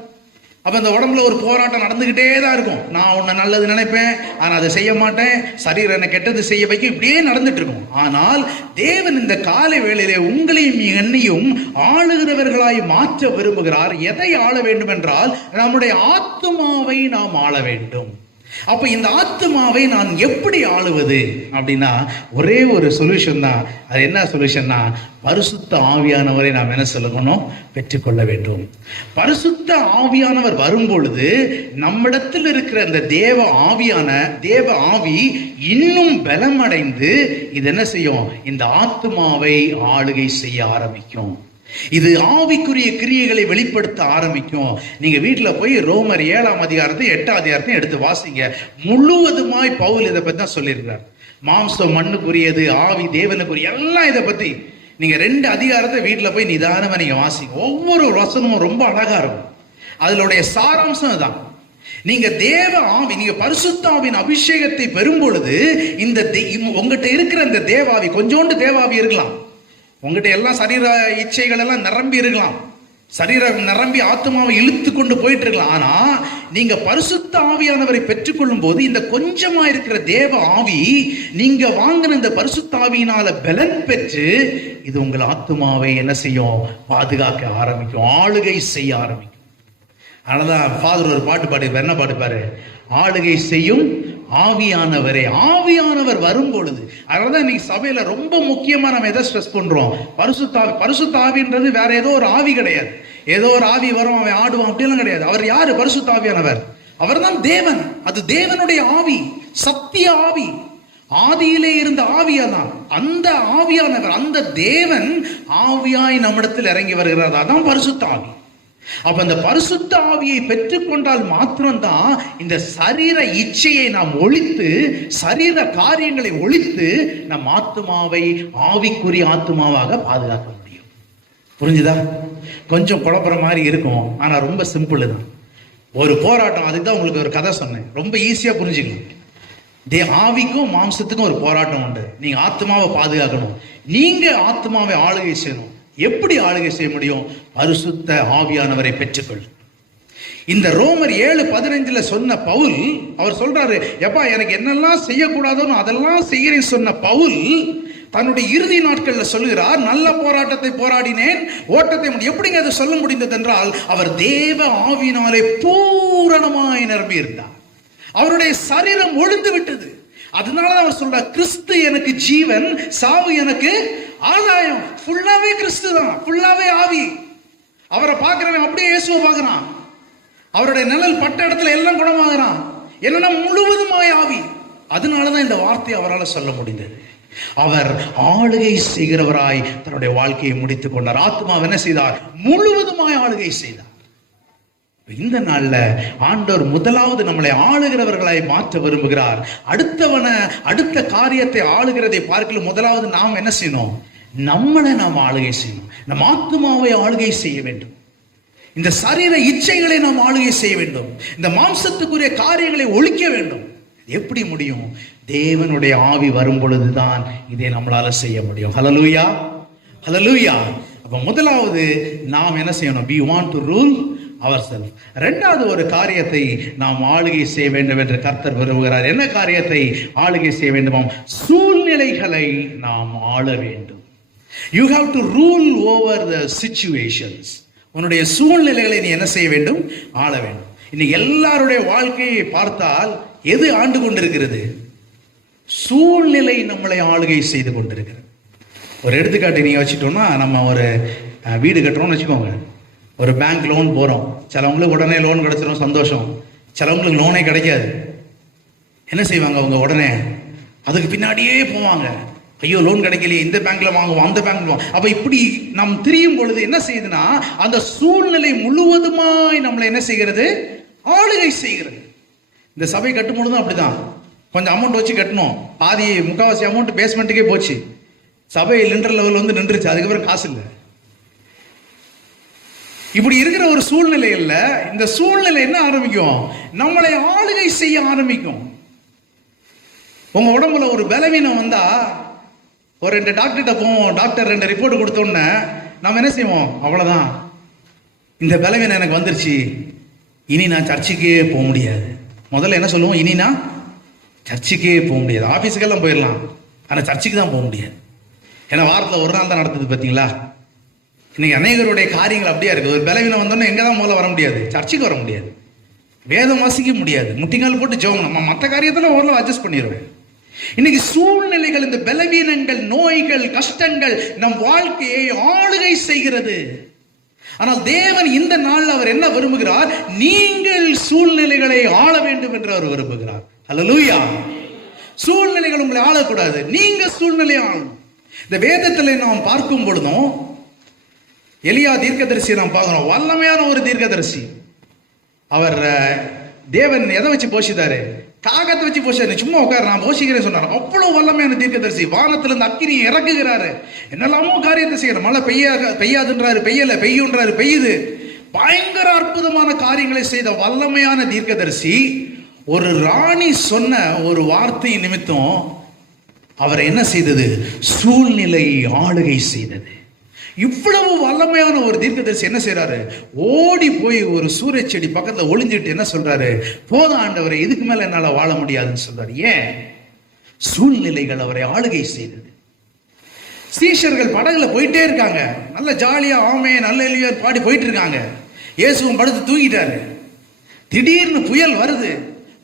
அப்ப இந்த உடம்புல ஒரு போராட்டம் நடந்துகிட்டே தான் இருக்கும். நான் உன்னை நல்லது நினைப்பேன், ஆனா அதை செய்ய மாட்டேன், சரீரம் என்ன கெட்டது செய்ய வைக்கும், இப்படியே நடந்துட்டு இருக்கும். ஆனால் தேவன் இந்த காலை வேளையிலே உங்களையும் என்னையும் ஆளுகிறவர்களாய் மாற்ற விரும்புகிறார். எதை ஆள வேண்டும் என்றால் நம்முடைய ஆத்மாவை நாம் ஆள வேண்டும். அப்ப இந்த ஆத்மாவை நான் எப்படி ஆளுவது அப்படின்னா ஒரே ஒரு சொல்யூஷன் தான். அது என்ன சொல்யூஷன்னா, பரிசுத்த ஆவியானவரை நாம் என்ன சொல்லணும், பெற்றுக்கொள்ள வேண்டும். பரிசுத்த ஆவியானவர் வரும் பொழுது நம்மிடத்தில் இருக்கிற இந்த தேவ ஆவி இன்னும் பலமடைந்து இது என்ன செய்யும், இந்த ஆத்மாவை ஆளுகை செய்ய ஆரம்பிக்கும். இது ஆவிக்குரிய கிரியைகளை வெளிப்படுத்த ஆரம்பிக்கும். நீங்க வீட்டுல போய் ரோமர் 7ஆம் அதிகாரத்தை 8ஆம் அதிகாரத்தையும் எடுத்து வாசிங்க. முழுவதுமாய் பவுல் இதை பத்தி தான் சொல்லியிருக்கிறார். மாம்சம் மண்ணுக்குரியது, ஆவி தேவனுக்குரிய, எல்லாம் இதை பத்தி. நீங்க 2 அதிகாரத்தை வீட்டுல போய் நிதானமா நீங்க வாசிங்க. ஒவ்வொரு வசனமும் ரொம்ப அழகா இருக்கும். அதனுடைய சாராம்சம் தான். நீங்க தேவ ஆவி, நீங்க பரிசுத்த ஆவியின் அபிஷேகத்தை பெறும் பொழுது இந்த உங்ககிட்ட இருக்கிற இந்த தேவாவி, கொஞ்சோண்டு தேவாவி இருக்கலாம், உங்ககிட்ட எல்லாம் சரீர இச்சைகள் எல்லாம் நிரம்பி இருக்கலாம், சரீரம் நிரம்பி ஆத்மாவை இழுத்து கொண்டு போயிட்டு இருக்கலாம். ஆனா நீங்க பரிசுத்த ஆவியானவரை பெற்றுக்கொள்ளும் போது இந்த கொஞ்சமா இருக்கிற தேவ ஆவி, நீங்க வாங்கின இந்த பரிசுத்த ஆவியினால பலன் பெற்று இது உங்கள் ஆத்மாவை என்ன செய்யும்? பாதுகாக்க ஆரம்பிக்கும், ஆளுகை செய்ய ஆரம்பிக்கும். அதனாலதான் ஃபாதர் ஒரு பாட்டு பாடிப்பாரு. என்ன பாட்டுப்பாரு? ஆளுகை செய்யும் ஆவியானவரே. ஆவியானவர் வரும் பொழுது, அதனாலதான் இன்னைக்கு சபையில ரொம்ப முக்கியமா நம்ம எதை ஸ்ட்ரெஸ் பண்றோம்? பரிசுத்தாவி. பரிசுத்தாவின்றது வேற ஏதோ ஒரு ஆவி கிடையாது. ஏதோ ஒரு ஆவி வரும், அவன் ஆடுவான் அப்படிலாம் கிடையாது. அவர் யாரு? பரிசுத்தாவியானவர். அவர் தான் தேவன். அது தேவனுடைய ஆவி, சத்திய ஆவி, ஆதியிலே இருந்த ஆவியாதான். அந்த ஆவியானவர், அந்த தேவன் ஆவியாய் நம்மிடத்தில் இறங்கி வருகிறார். அதான் பரிசுத்த ஆவி. அப்ப அந்த பரிசுத்த ஆவியை பெற்றுக்கொண்டால் மாத்திரம்தான் இந்த சரீர இச்சையை நாம் ஒழித்து, சரீர காரியங்களை ஒழித்து நம் ஆத்மாவை ஆவிக்குரிய ஆத்மாவாக பாதுகாக்க முடியும். புரிஞ்சுதா? கொஞ்சம் குழப்பற மாதிரி இருக்கும், ஆனா ரொம்ப சிம்பிள் தான். ஒரு போராட்டம். அதுக்கு தான் உங்களுக்கு ஒரு கதை சொன்னேன், ரொம்ப ஈஸியா புரிஞ்சுக்கணும். ஆவிக்கும் மாம்சத்துக்கும் ஒரு போராட்டம் உண்டு. நீங்க ஆத்மாவை பாதுகாக்கணும், நீங்க ஆத்மாவை ஆளுகை செய்யணும். எப்படி ஆளுகை செய்ய முடியும்? பரிசுத்த ஆவியானவரை பெற்றுக்கொள். இந்த ரோமர் 7:15 சொன்ன பவுல், அவர் சொல்றாரு, எப்பா எனக்கு என்னெல்லாம் செய்யக்கூடாதோன்னு அதெல்லாம் செய்கிறேன் சொன்ன பவுல் தன்னுடைய இறுதி நாட்கள்ல சொல்லுகிறார், நல்ல போராட்டத்தை போராடினேன், ஓட்டத்தை. எப்படிங்க அதை சொல்ல முடிந்தது என்றால், அவர் தேவ ஆவியினாலே பூரணமாய் நிரம்பி இருந்தார். அவருடைய சரீரம் ஒழுந்து விட்டது. அதனாலதான் அவர் சொல்றார், கிறிஸ்து எனக்கு ஜீவன், சாவு எனக்கு ஆதாயம். ஃபுல்லாவே கிறிஸ்து தான், ஃபுல்லாவே ஆவி. அவரை பார்க்கிறவன் அப்படியே இயேசுவை பார்க்கிறான். அவருடைய நிழல் பட்ட இடத்துல எல்லாம் குணமாகறான். என்னன்னா முழுவதுமாய் ஆவி. அதனாலதான் இந்த வார்த்தையை அவரால் சொல்ல முடிந்தது. அவர் ஆளுகை செய்கிறவராய் தன்னுடைய வாழ்க்கையை முடித்துக் கொண்டார். ஆத்மாவை என்ன செய்தார்? முழுவதுமாய் ஆளுகை செய்தார். இந்த நாள்ல ஆண்டவர் முதலாவது நம்மளை ஆளுகிறவர்களாய் மாற்ற விரும்புகிறார். அடுத்த காரியத்தை ஆளுகிறதை பார்க்கல, முதலாவது நாம் என்ன செய்யணும்? நம்மளை நாம் ஆளுகை செய்யணும். நம் ஆத்மாவை ஆளுகை செய்ய வேண்டும். இந்த சரீர இச்சைகளை நாம் ஆளுகை செய்ய வேண்டும். இந்த மாம்சத்துக்குரிய காரியங்களை ஒழிக்க வேண்டும். எப்படி முடியும்? தேவனுடைய ஆவி வரும் பொழுதுதான் இதை நம்மளால செய்ய முடியும். ஹல்லேலூயா, ஹல்லேலூயா. அப்ப முதலாவது நாம் என்ன செய்யணும்? we want to rule ourselves. இரண்டாவது ஒரு காரியத்தை நாம் ஆளுகை செய்ய வேண்டும் என்று கர்த்தர் விரும்புகிறார். என்ன காரியத்தை ஆளுகை செய்ய வேண்டுமாம்? சூழ்நிலைகளை நாம் ஆள வேண்டும். You have to rule over the situations. உன்னுடைய சூழ்நிலைகளை நீ என்ன செய்ய வேண்டும்? ஆள வேண்டும். இன்னைக்கு எல்லாருடைய வாழ்க்கையை பார்த்தால் எது ஆண்டு கொண்டிருக்கிறது? சூழ்நிலை நம்மளை ஆளுகை செய்து கொண்டிருக்கிறது. ஒரு எடுத்துக்காட்டு நீங்க வச்சுட்டோம்னா, நம்ம ஒரு வீடு கட்டுறோம்னு வச்சுக்கோங்க. ஒரு பேங்க் லோன் போறோம். சிலவங்களுக்கு உடனே லோன் கிடைச்சிடும், சந்தோஷம். சிலவங்களுக்கு லோனே கிடைக்காது. என்ன செய்வாங்க அவங்க? உடனே அதுக்கு பின்னாடியே போவாங்க. ஐயோ லோன் கிடைக்கலையே, இந்த பேங்க்ல வாங்குவோம், அந்த பேங்க்ல வாங்குவோம். அப்ப இப்படி நாம் திரியும் பொழுது என்ன செய்யுதுன்னா, அந்த சூழ்நிலை முழுவதுமாய் நம்மளை என்ன செய்கிறது? ஆளுகை செய்கிறது. இந்த சபை கட்டும் பொழுதும் அப்படிதான். கொஞ்சம் அமௌண்ட் வச்சு கட்டணும், பாதி முக்காவாசி அமௌண்ட் பேஸ்மெண்ட்டுக்கே போச்சு. சபை லிண்டர் லெவல் வந்து நின்றுச்சு, அதுக்கப்புறம் காசு இல்லை. இப்படி இருக்கிற ஒரு சூழ்நிலையில் இந்த சூழ்நிலை என்ன ஆரம்பிக்கும்? நம்மளை ஆளுகை செய்ய ஆரம்பிக்கும். உங்க உடம்புல ஒரு பலவீனம் வந்தா ஒரு 2 டாக்டர்கிட்ட போவோம். டாக்டர் 2 ரிப்போர்ட் கொடுத்தோன்னே நம்ம என்ன செய்வோம்? அவ்வளவுதான், இந்த பலவீனம் எனக்கு வந்துருச்சு, இனி நான் சர்ச்சுக்கே போக முடியாது. முதல்ல என்ன சொல்லுவோம்? இனி நான் சர்ச்சுக்கே போக முடியாது. ஆபீஸுக்கெல்லாம் போயிடலாம், ஆனால் சர்ச்சுக்கு தான் போக முடியாது. ஏன்னா வாரத்தில் ஒரு நாள் தான் நடத்துது. பார்த்தீங்களா, இன்னைக்கு அநேகருடைய காரியங்கள் அப்படியே இருக்குது. ஒரு பலவீனம் வந்தோன்னா எங்கே தான் முதல்ல வர முடியாது? சர்ச்சுக்கு வர முடியாது, வேதம் வாசிக்க முடியாது, முட்டிங்கால் போட்டு ஜெபம். நம்ம மற்ற காரியத்தில் ஓரளவு அட்ஜஸ்ட் பண்ணிடுவேன். இன்னைக்கு சூழ்நிலைகள், இந்த பலவீனங்கள், நோய்கள், கஷ்டங்கள் நம் வாழ்க்கையை ஆளுகை செய்கிறது. ஆனால் தேவன் இந்த நாள் அவர் என்ன விரும்புகிறார்? நீங்கள் சூழ்நிலைகளை ஆள வேண்டும் என்று அவர் விரும்புகிறார். ஹல்லேலூயா. சூழ்நிலைகள் உங்களை ஆளக்கூடாது, நீங்க சூழ்நிலையை ஆளணும். இந்த வேதத்தில் நாம் பார்க்கும் பொழுதும் எலியா தீர்க்கதரிசி நாம் பார்க்கிறோம், வல்லமையான ஒரு தீர்க்கதரிசி. அவர் தேவன் எதை வச்சு போஷித்தாரு? காகத்தை வச்சு போஷித்தாரு. சும்மா உட்காரு, நான் போஷிக்கிறேன் சொன்னார். அவ்வளவு வல்லமையான தீர்க்கதரிசி. வானத்திலிருந்து அக்கினியை இறக்குகிறாரு, என்னெல்லாமோ காரியத்தை செய்யறாரு. மழை பெய்யாதுன்றாரு, பெய்யல, பெய்யுன்றாரு, பெய்யுது. பயங்கர அற்புதமான காரியங்களை செய்த வல்லமையான தீர்க்கதரிசி ஒரு ராணி சொன்ன ஒரு வார்த்தை நிமித்தம் அவரை என்ன செய்தது? சூழ்நிலை ஆளுகை செய்தது. இவ்வளவு வல்லமையான ஒரு தீர்க்கதரிசி என்ன செய்யறாரு? ஓடி போய் ஒரு சூரிய செடி பக்கத்துல ஒளிஞ்சிட்டு என்ன சொல்றாரு? போதும் ஆண்டவரை, இதுக்கு மேல என்னால வாழ முடியாதுன்னு சொல்றாரு. ஏன்? சூழ்நிலைகள் அவரை ஆளுகை செய்தது. சீஷர்கள் படகுல போயிட்டே இருக்காங்க, நல்ல ஜாலியா ஆமே நல்ல எலியார் பாடி போயிட்டு இருக்காங்க. இயேசுவும் படுத்து தூங்கிட்டாரு. திடீர்னு புயல் வருது.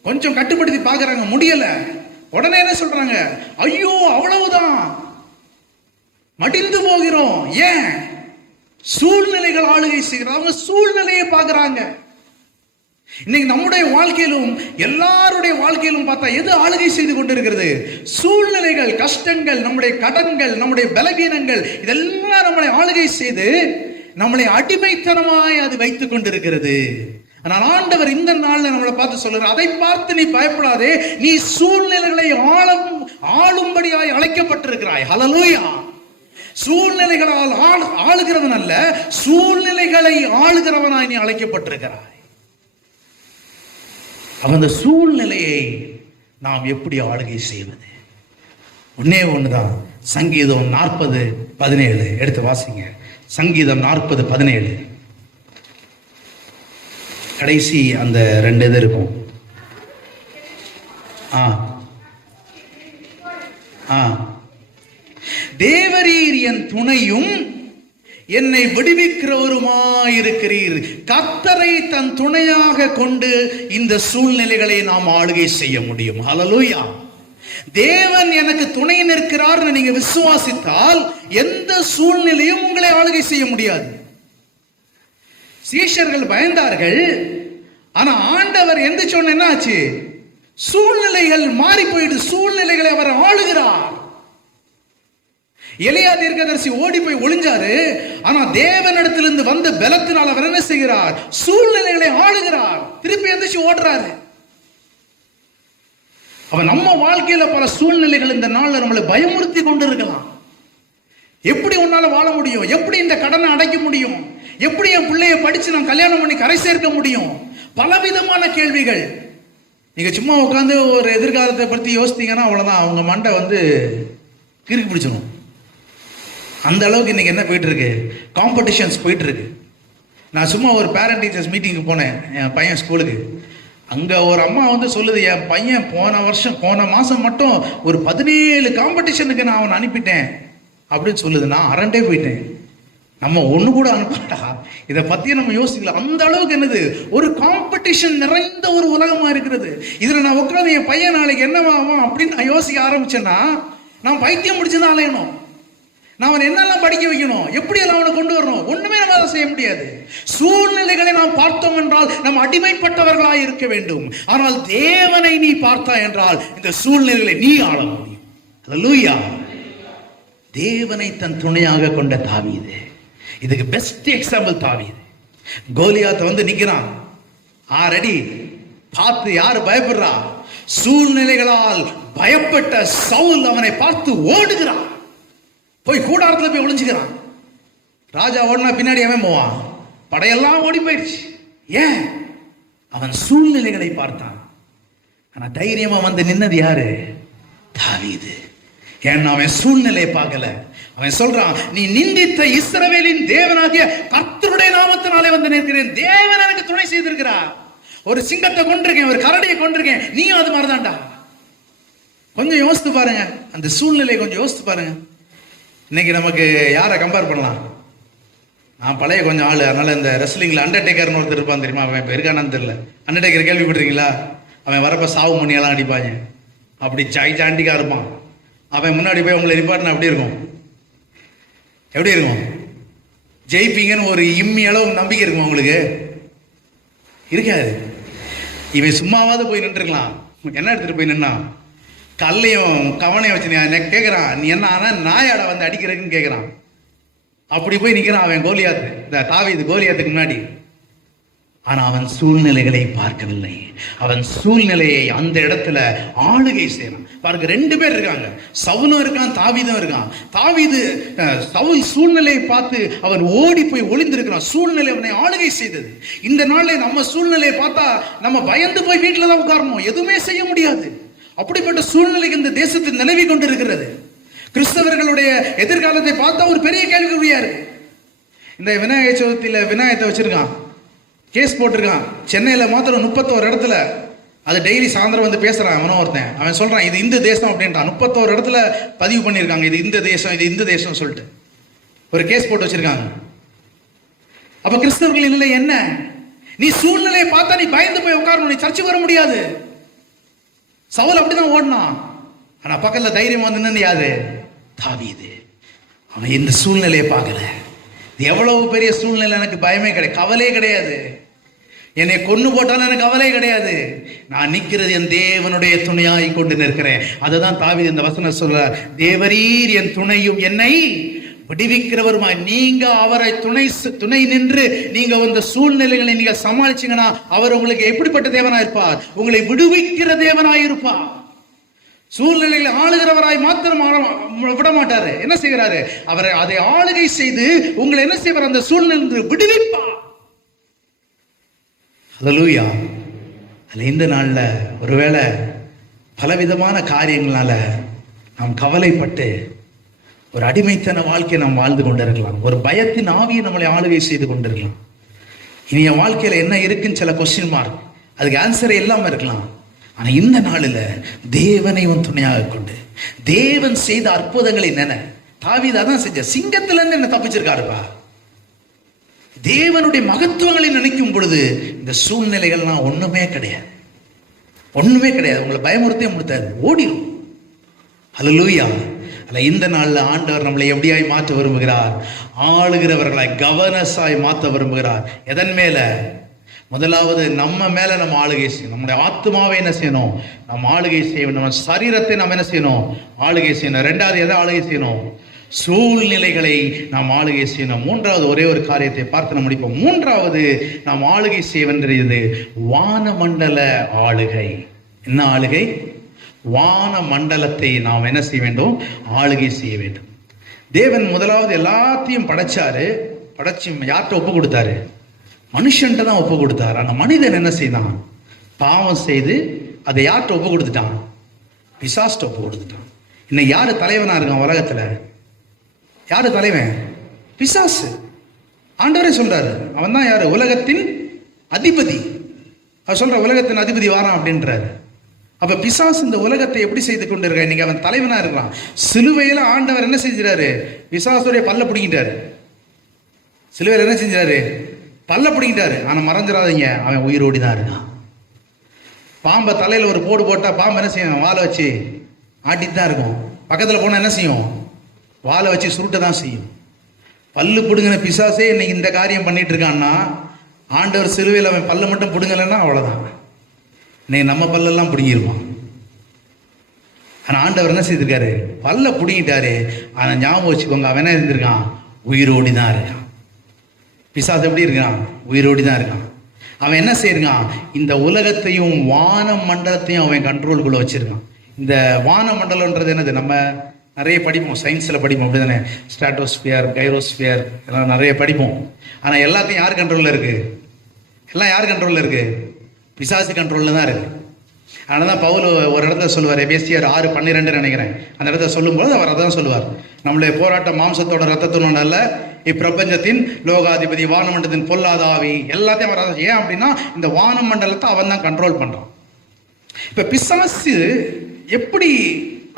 கொஞ்சம் கட்டுப்படுத்தி பாக்குறாங்க, முடியல. உடனே என்ன சொல்றாங்க? ஐயோ அவ்வளவுதான், மடிந்து போகிறோம். ஏன்? சூழ்நிலைகள் ஆளுகை செய்கிறாங்க, சூழ்நிலையை பார்க்கிறாங்க. இன்னைக்கு நம்முடைய வாழ்க்கையிலும் எல்லாருடைய வாழ்க்கையிலும் பார்த்தா எது ஆளுகை செய்து கொண்டிருக்கிறது? சூழ்நிலைகள், கஷ்டங்கள், நம்முடைய கடன்கள், நம்முடைய பலவீனங்கள், இதெல்லாம் நம்மளை ஆளுகை செய்து நம்மளை அடிமைத்தனமாய் அது வைத்துக் கொண்டிருக்கிறது. ஆனால் ஆண்டவர் இந்த நாள்ல நம்மளை பார்த்து சொல்றார், அதை பார்த்து நீ பயப்படாதே, நீ சூழ்நிலைகளை ஆளும்படியாய் அழைக்கப்பட்டிருக்கிறாய். ஹல்லேலூயா. சூழ்நிலைகளால் ஆளுகிறவன் அல்ல, சூழ்நிலைகளை ஆளுகிறவனாய் நீ அழைக்கப்பட்டிருக்கிறாய். அந்த சூழ்நிலையை நாம் எப்படி ஆளுகை செய்வது? ஒன்னே ஒண்ணுதான். சங்கீதம் 40:17 எடுத்து வாசிங்க. சங்கீதம் 40:17 கடைசி அந்த 2 இது இருக்கும். தேவரீர் என் துணையும் என்னை விடுவிக்கிறவருமாயிருக்கிறீர். கர்த்தரை தன் துணையாக கொண்டு இந்த சூழ்நிலைகளை நாம் ஆளுகை செய்ய முடியும். ஹல்லேலூயா. தேவன் எனக்கு துணை நிற்கிறார் நீங்க விசுவாசித்தால் எந்த சூழ்நிலையும் உங்களை ஆளுகை செய்ய முடியாது. சீஷர்கள் பயந்தார்கள், ஆனா ஆண்டவர் எந்த சொன்ன என்ன ஆச்சு? சூழ்நிலைகள் மாறி போயிட்டு சூழ்நிலைகளை அவர் ஆளுகிறார். எலியா தீர்க்கதரிசி ஓடி போய் ஒளிஞ்சாரு, ஆனா தேவனிடத்திலிருந்து வந்த பலத்தினால் அவர் என்ன செய்கிறார்? சூழ்நிலைகளை ஆளுகிறார். திருப்பி எந்திரிச்சு ஓடுறாரு. அவன் நம்ம வாழ்க்கையில பல சூழ்நிலைகள் இந்த நாள்ல நம்மளை பயமுறுத்தி கொண்டு இருக்கலாம். எப்படி உன்னால வாழ முடியும்? எப்படி இந்த கடனை அடைக்க முடியும்? எப்படி என் பிள்ளைய படிச்சு நான் கல்யாணம் பண்ணி கரை சேர்க்க முடியும்? பலவிதமான கேள்விகள். நீங்க சும்மா உட்காந்து ஒரு எதிர்காலத்தை பற்றி யோசித்தீங்கன்னா அவ்வளவுதான், அவங்க மண்டை கிறுக்கு பிடிச்சிடும். அந்த அளவுக்கு இன்னைக்கு என்ன போயிட்டு இருக்கு? காம்படிஷன்ஸ் போயிட்டு இருக்கு. நான் சும்மா ஒரு பேரண்ட் டீச்சர்ஸ் மீட்டிங்கு போனேன், என் பையன் ஸ்கூலுக்கு. அங்க ஒரு அம்மா சொல்லுது, என் பையன் போன மாசம் மட்டும் ஒரு 17 காம்படிஷனுக்கு நான் அவனை அனுப்பிட்டேன் அப்படின்னு சொல்லுது. நான் அரண்டே போயிட்டேன். நம்ம ஒண்ணு கூட அனுப்பட்டா இதை பத்தியே நம்ம யோசிக்கலாம். அந்த அளவுக்கு என்னது ஒரு காம்படிஷன் நிறைந்த ஒரு உலகமா இருக்கிறது. இதுல நான் உட்காந்து என் பையன் நாளைக்கு என்னவாகும் அப்படின்னு நான் யோசிக்க ஆரம்பிச்சேன்னா நான் பைத்தியம் முடிச்சுதான் அலையணும். நான் அவன் என்னெல்லாம் படிக்க வைக்கணும், எப்படி எல்லாம் அவனை கொண்டு வரணும், ஒண்ணுமே நம்ம செய்ய முடியாது. சூழ்நிலைகளை நாம் பார்த்தோம் என்றால் நாம் அடிமைப்பட்டவர்களாய் இருக்க வேண்டும். ஆனால் தேவனை நீ பார்த்தா என்றால் இந்த சூழ்நிலைகளை நீ ஆள முடியும். ஹல்லேலூயா. தேவனை தன் துணையாக கொண்ட தாவீது, இதுக்கு பெஸ்ட் எக்ஸாம்பிள் தாவீது. கோலியாத் நிக்கிறான், 6 அடி பார்த்து யாரு பயப்படுறா? சூழ்நிலைகளால் பயப்பட்ட சவுல் அவனை பார்த்து ஓடுகிறான். போய் கூடாரத்துல போய் ஒளிஞ்சுக்கிறான். ராஜா ஓடினா பின்னாடி அவன் போவான். படையெல்லாம் ஓடி போயிடுச்சு. ஏன்? அவன் சூழ்நிலைகளை பார்த்தான். ஆனா தைரியமா நின்னது யாரு? தாவீது. ஏன்னா அவன் சூழ்நிலையை பார்க்கல. அவன் சொல்றான், நீ நிந்தித்த இஸ்ரவேலின் தேவனாகிய கர்த்தருடைய நாமத்தினாலே நிற்கிறேன். தேவன் எனக்கு துணை செய்திருக்கிறார். ஒரு சிங்கத்தை கொண்டிருக்கேன், ஒரு கரடியை கொண்டிருக்கேன், நீயும் அது மாதிரிதான்டா. கொஞ்சம் யோசித்து பாருங்க, அந்த சூழ்நிலையை கொஞ்சம் யோசித்து பாருங்க. இன்னைக்கு நமக்கு யாரை கம்பேர் பண்ணலாம்? நான் பழைய கொஞ்சம் ஆளு, அதனால இந்த ரெஸ்லிங்ல அண்டர்டேக்கர்னு ஒருத்தர் இருப்பான் தெரியுமா? அவன் இப்போ இருக்கானான்னு தெரியல. அண்டர்டேக்கர் கேள்விப்பட்டிருக்கீங்களா? அவன் வரப்ப சாவு மணியெல்லாம் அடிப்பாங்க. அப்படி ஜாண்டிக்கா இருப்பான். அவன் முன்னாடி போய் உங்களை ரிப்பார்ட்னா எப்படி இருக்கும்? எப்படி இருக்கும்? ஜெயிப்பீங்கன்னு ஒரு இம்மி அளவு நம்பிக்கை இருக்கும் உங்களுக்கு? இருக்காது. இவன் சும்மாவாவது போய் நின்றுக்கலாம். என்ன எடுத்துட்டு போய் நின்னா? கல்லையும் கவனையும் வச்சு கேட்குறான், நீ என்ன ஆனா நாயாட அடிக்கிறதுன்னு கேட்குறான். அப்படி போய் நிக்கிறான் அவன் கோலியாத்து, இந்த தாவீது கோலியாத்துக்கு முன்னாடி. ஆனா அவன் சூழ்நிலைகளை பார்க்கவில்லை. அவன் சூழ்நிலையை அந்த இடத்துல ஆளுகை செய்யறான். பாருங்க, 2 பேர் இருக்காங்க, சவுலும் இருக்கான், தாவீதும் இருக்கான். தாவீது சவுல் சூழ்நிலையை பார்த்து அவன் ஓடி போய் ஒளிந்திருக்கிறான். சூழ்நிலை அவனை ஆளுகை செய்தது. இந்த நாள்ல நம்ம சூழ்நிலையை பார்த்தா நம்ம பயந்து போய் வீட்டில தான் உட்காரணும், எதுவுமே செய்ய முடியாது. அப்படிப்பட்ட சூழ்நிலைக்கு இந்த தேசத்தில் நிலவி கொண்டிருக்கிறது. கிறிஸ்தவர்களுடைய எதிர்காலத்தை பார்த்தா ஒரு பெரிய கேள்விக்குறியா இருக்கு. இந்த விநாயகர் சதுர்த்தியில விநாயகத்தை வச்சிருக்கான், கேஸ் போட்டிருக்கான். சென்னையில் மாத்திரம் 31 இடத்துல அது டெய்லி சாயந்தரம் வந்து பேசுறான். அவனோ ஒருத்தன், அவன் சொல்றான் இது இந்து தேசம் அப்படின்ட்டான். 31 இடத்துல பதிவு பண்ணியிருக்காங்க இது இந்த தேசம், இது இந்து தேசம் சொல்லிட்டு ஒரு கேஸ் போட்டு வச்சிருக்காங்க. அப்ப கிறிஸ்தவர்களின் நிலை என்ன? நீ சூழ்நிலையை பார்த்தா நீ பயந்து போய் உட்காரணும், நீ சர்ச்சைக்கு வர முடியாது. சவுல் அப்படிதான் ஓடினான். ஆனா பக்கத்துல தைரியம் வந்து நின்று யாரு? தாவீது. அவன் இந்த சூழ்நிலையை பார்க்கல. எவ்வளவு பெரிய சூழ்நிலை, எனக்கு பயமே கிடையாது, கவலையே கிடையாது. என்னை கொன்னு போட்டாலும் எனக்கு கவலை கிடையாது. நான் நிற்கிறது என் தேவனுடைய துணையாய் கொண்டு நிற்கிறேன். அதுதான் தாவீது இந்த வசனம் சொல்றார், தேவரீர் என் துணையும் என்னை விடுவிக்கிறவருமாய். நீங்க அவரை துணை நின்று நீங்க இந்த சூழ்நிலைகளை நீங்க சமாளிச்சீங்கன்னா அவர் உங்களுக்கு எப்படிப்பட்ட தேவனாய் இருப்பார்? உங்களை விடுவிக்கிற தேவனாய் இருப்பார். சூழ்நிலைகளை ஆளுகிறவராய் மாத்திரம் விட மாட்டாரு. என்ன செய்கிறாரு? அவரை அதை ஆளுகை செய்து உங்களை என்ன செய்வார்? அந்த சூழ்நிலை விடுவிப்பார். ஹல்லேலூயா. இந்த நாள்ல ஒருவேளை பலவிதமான காரியங்களால நாம் கவலைப்பட்டு ஒரு அடிமைத்தன வாழ்க்கையை நாம் வாழ்ந்து கொண்டிருக்கலாம். ஒரு பயத்தின் ஆவியை நம்மளை ஆளுகை செய்து கொண்டிருக்கலாம். இனி என் வாழ்க்கையில என்ன இருக்குன்னு சில கொஸ்டின் மார்க், அதுக்கு ஆன்சரே இல்லாம இருக்கலாம். ஆனா இந்த நாளில் தேவனை துணையாக கொண்டு தேவன் செய்த அற்புதங்களை நினை. தாவீது அதான் செஞ்ச, சிங்கத்துல இருந்து என்ன தப்பிச்சிருக்காருப்பா. தேவனுடைய மகத்துவங்களை நினைக்கும் பொழுது இந்த சூழ்நிலைகள்லாம் ஒண்ணுமே கிடையாது, ஒண்ணுமே கிடையாது. உங்களை பயமுறுத்தே முடியாது, ஓடிடும். ஹல்லேலூயா. அல்ல, இந்த நாள்ல ஆண்டவர் நம்மளை எப்படியாய் மாற்ற விரும்புகிறார்? ஆளுகிறவர்களாய் கவர்னஸாய் மாற்ற விரும்புகிறார். எதன் மேல? முதலாவது நம்ம மேல நம்ம ஆளுகை செய்யணும். நம்முடைய ஆத்மாவை என்ன செய்யணும்? நம்ம ஆளுகை செய்யணும். நம்ம சரீரத்தை நம்ம என்ன செய்யணும்? ஆளுகை செய்யணும். 2வது எதை ஆளுகை செய்யணும்? சூழ்நிலைகளை நாம் ஆளுகை செய்யணும். 3வது ஒரே ஒரு காரியத்தை பார்த்து நம்ம முடிப்போம். 3வது நாம் ஆளுகை செய்ய வேண்டியது வானமண்டல ஆளுகை. என்ன ஆளுகை? வான மண்டலத்தை நாம் என்ன செய்ய வேண்டும்? ஆளுகை செய்ய வேண்டும். தேவன் முதலாவது எல்லாத்தையும் படைச்சாரு. படைச்சு யார்கிட்ட ஒப்பு கொடுத்தாரு? மனுஷன்ட்ட தான் ஒப்பு கொடுத்தார். ஆனா மனிதன் என்ன செய்தான்? பாவம் செய்து அதை யார்கிட்ட ஒப்பு கொடுத்துட்டான்? பிசாசுட்ட ஒப்பு கொடுத்துட்டான். இன்னைக்கு யாரு தலைவனா இருக்கான் உலகத்துல? யாரு தலைவன்? பிசாசு. ஆண்டவரே சொல்றாரு, அவன் தான் யாரு? உலகத்தின் அதிபதி. அவர் சொல்ற உலகத்தின் அதிபதி வாரான் அப்படின்றாரு. அப்ப பிசாசு இந்த உலகத்தை எப்படி செய்து கொண்டு இருக்க? இன்னைக்கு அவன் தலைவனா இருக்கான். சிலுவையில ஆண்டவர் என்ன செஞ்சாரு? பிசாசுடைய பல்ல பிடிக்கிட்டாரு. சிலுவையில் என்ன செஞ்சாரு? பல்ல பிடிக்கிட்டாரு. ஆனா மறந்துடாதீங்க, அவன் உயிரோடி தான் இருக்கான். பாம்பை தலையில ஒரு போடு போட்டா பாம்பு என்ன செய்யும்? வாழை வச்சு ஆட்டிட்டு தான் இருக்கும். பக்கத்துல போனா என்ன செய்யும்? வாழை வச்சு சுருட்ட தான் செய்யும். பல்லு பிடுங்கின பிசாசே இன்னைக்கு இந்த காரியம் பண்ணிட்டு இருக்கான்னா, ஆண்டவர் சிலுவையில் அவன் பல்ல மட்டும் பிடுங்கலைன்னா அவ்வளவுதான். இன்னைக்கு நம்ம பல்லெல்லாம் பிடுங்கிருவான். ஆனா ஆண்டவர் என்ன செய்திருக்காரு? பல்ல பிடுங்கிட்டாரு. ஆனா ஞாபகம் வச்சுக்கோங்க, அவன் என்ன இருந்திருக்கான்? உயிரோடி தான் இருக்கான். பிசாசு எப்படி இருக்கான்? உயிரோடி தான் இருக்கான். அவன் என்ன செய்யிருக்கான்? இந்த உலகத்தையும் வான மண்டலத்தையும் அவன் கண்ட்ரோல்குள்ள வச்சிருக்கான். இந்த வான மண்டலம்ன்றது என்னது? நம்ம நிறைய படிப்போம், சயின்ஸில் படிப்போம், அப்படி தானே? ஸ்ட்ராட்டோஸ்பியர், கைரோஸ்பியர் எல்லாம் நிறைய படிப்போம். ஆனால் எல்லாத்தையும் யார் கண்ட்ரோலில் இருக்கு? எல்லாம் யார் கண்ட்ரோலில் இருக்கு? பிசாசு கண்ட்ரோலில் தான் இருக்கு. அதனால தான் பவுல் ஒரு இடத்துல சொல்லுவார், எபேசியர் 6:12 நினைக்கிறேன், அந்த இடத்துல சொல்லும்போது அவர் அதான் சொல்லுவார், நம்மளுடைய போராட்டம் மாம்சத்தோட ரத்தத்தோட அல்ல, இப்பிரபஞ்சத்தின் லோகாதிபதி வானமண்டலத்தின் பொல்லாத ஆவி எல்லாத்தையும் அவர். ஏன் அப்படின்னா இந்த வானமண்டலத்தை அவன் தான் கண்ட்ரோல் பண்றான். இப்ப பிசாசு எப்படி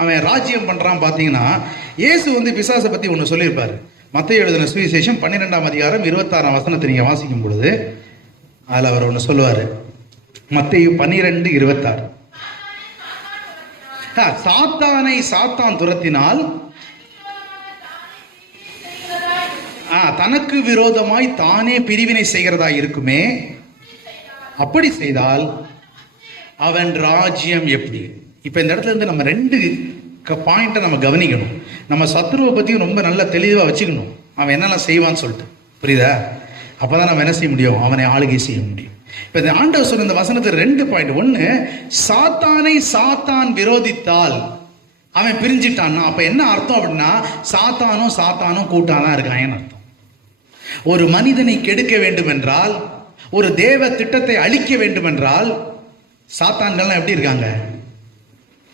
அவன் ராஜ்யம் பண்றான் பாத்தீங்கன்னா, இயேசு பிசாசை பத்தி ஒன்று சொல்லியிருப்பாரு. மத்தேயு எழுதின சுவிசேஷம் 12ஆம் அதிகாரம் 26ஆம் வசனத்தை நீங்க வாசிக்கும் பொழுது அதுல அவர் ஒன்று சொல்லுவாரு. மத்தேயு 12:26, சாத்தானை சாத்தான் துரத்தினால் தனக்கு விரோதமாய் தானே பிரிவினை செய்கிறதா இருக்குமே, அப்படி செய்தால் அவன் ராஜ்யம் எப்படி? இப்ப இந்த இடத்துல இருந்து நம்ம 2 பாயிண்ட்டை நம்ம கவனிக்கணும். நம்ம சத்ருவை பத்தியும் ரொம்ப நல்ல தெளிவா வச்சுக்கணும். அவன் என்னெல்லாம் செய்வான்னு சொல்லிட்டு. புரியுதா? அப்பதான் நம்ம என்ன செய்ய முடியும்? அவனை ஆளுகை செய்ய முடியும். இப்ப இந்த ஆண்டவர் சொன்ன இந்த வசனத்துக்கு 2 பாயிண்ட். ஒண்ணு, சாத்தானை சாத்தான் விரோதித்தால் அவன் பிரிஞ்சிட்டான்னா அப்ப என்ன அர்த்தம் அப்படின்னா, சாத்தானும் கூட்டாதான் இருக்கான் அர்த்தம். ஒரு மனிதனை கெடுக்க வேண்டும் என்றால், ஒரு தேவ திட்டத்தை அழிக்க வேண்டும் என்றால், சாத்தான்கள்லாம் எப்படி இருக்காங்க?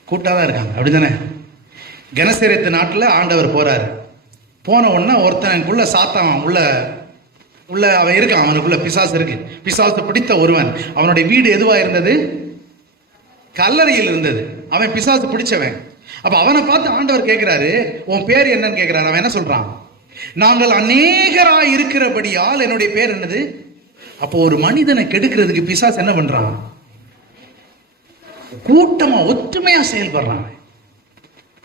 கூட்டாதான் இருக்காங்க. அப்படித்தானே? கெனசரேத்து நாட்டில் ஆண்டவர் போறாரு. போன உடனே ஒருத்தனுக்குள்ள சாத்தான் உள்ள அவன் இருக்கான். அவனுக்குள்ள பிசாசு இருக்கு. பிசாசு பிடித்த ஒருவன். அவனுடைய வீடு எதுவா இருந்தது? கல்லறையில் இருந்தது. அவன் பிசாசு பிடிச்சவன். அப்ப அவனை பார்த்து ஆண்டவர் கேட்கிறாரு, உன் பேர் என்னன்னு கேட்கிறாரு. அவன் என்ன சொல்றான்? நாங்கள் அநேகராய் இருக்கிறபடியால் என்னுடைய பேர் என்னது? அப்போ ஒரு மனிதனை கெடுக்கிறதுக்கு பிசாசு என்ன பண்றான்? கூட்டமா ஒற்றுமையா செயல்படுறான்.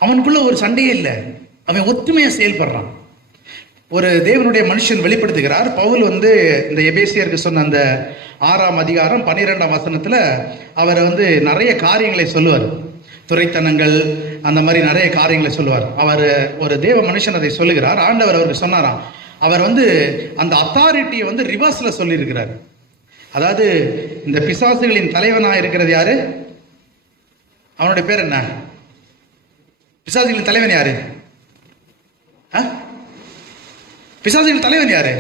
அவனுக்குள்ள ஒரு சண்டையே இல்லை. அவன் ஒற்றுமையா செயல்படுறான். ஒரு தேவனுடைய மனுஷன் வெளிப்படுத்துகிறார். பவுல் இந்த எபேசியருக்கு சொன்ன அந்த 6ஆம் அதிகாரம் 12ஆம் வசனத்துல அவர் நிறைய காரியங்களை சொல்லுவார். துரைத்தனங்கள், அந்த மாதிரி நிறைய காரியங்களை சொல்லுவார். அவர் ஒரு தேவ மனுஷன் அதை சொல்லுகிறார். ஆண்டவர் அவருக்கு சொன்னாராம். அவர் அந்த அத்தாரிட்டியை ரிவர்ஸ்ல சொல்லி இருக்கிறார். அதாவது இந்த பிசாசுகளின் தலைவனா இருக்கிறது யாரு? அவனுடைய பேர் என்ன? பிசாசுகளின் தலைவன் யாரு? பிசாசுகளின் தலைவன் யாரு?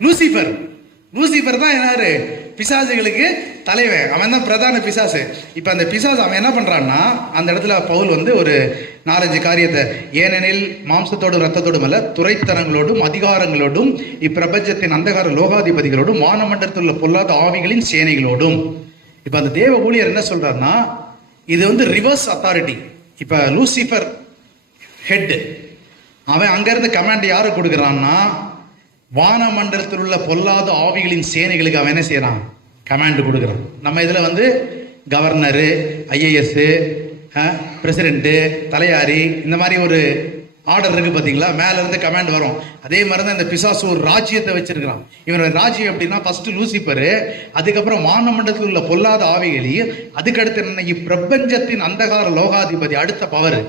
லூசிபர். லூசிபர் தான் யாரு? பிசாசுகளுக்கு தலைவன். அவன் தான் பிரதான பிசாசு. இப்ப அந்த பிசாசு அவன் என்ன பண்றான்னா, அந்த இடத்துல பவுல் ஒரு 4-5 காரியத்தை, ஏனெனில் மாம்சத்தோடும் ரத்தத்தோடும் அல்ல, துரைத்தனங்களோடும் அதிகாரங்களோடும் இப்பிரபஞ்சத்தின் அந்தகார லோகாதிபதிகளோடும் வானமண்டலத்தில் உள்ள பொல்லாத ஆவிகளின் சேனைகளோடும். இப்ப அந்த தேவ ஊழியர் என்ன சொல்றாருன்னா, இது ரிவர்ஸ் அத்தாரிட்டி. இப்ப லூசிபர் ஹெட். அவன் அங்கிருந்து கமாண்ட் யாரு கொடுக்குறான்னா, வானமண்டலத்தில் உள்ள பொல்லாத ஆவிகளின் சேனைகளுக்கு அவன் என்ன செய்யறான்? கமாண்ட் கொடுக்குறான். நம்ம இதுல கவர்னரு, ஐஏஎஸ், பிரசிடென்ட், தலையாரி, இந்த மாதிரி ஒரு ஆர்டர் இருக்கு பாத்தீங்களா? மேல இருந்து கமாண்ட் வரும். அதே மாதிரி தான் இந்த பிசாசு ஒரு ராஜ்யத்தை வச்சிருக்கிறான். இவனோட ராஜ்யம் எப்படின்னா, ஃபர்ஸ்ட் லூசிபர், அதுக்கப்புறம் வானமண்டலத்தில் உள்ள பொல்லாத ஆவிகளி, அதுக்கடுத்து என்ன, இப்பிரபஞ்சத்தின் அந்தகார லோகாதிபதி, அடுத்த பவர்,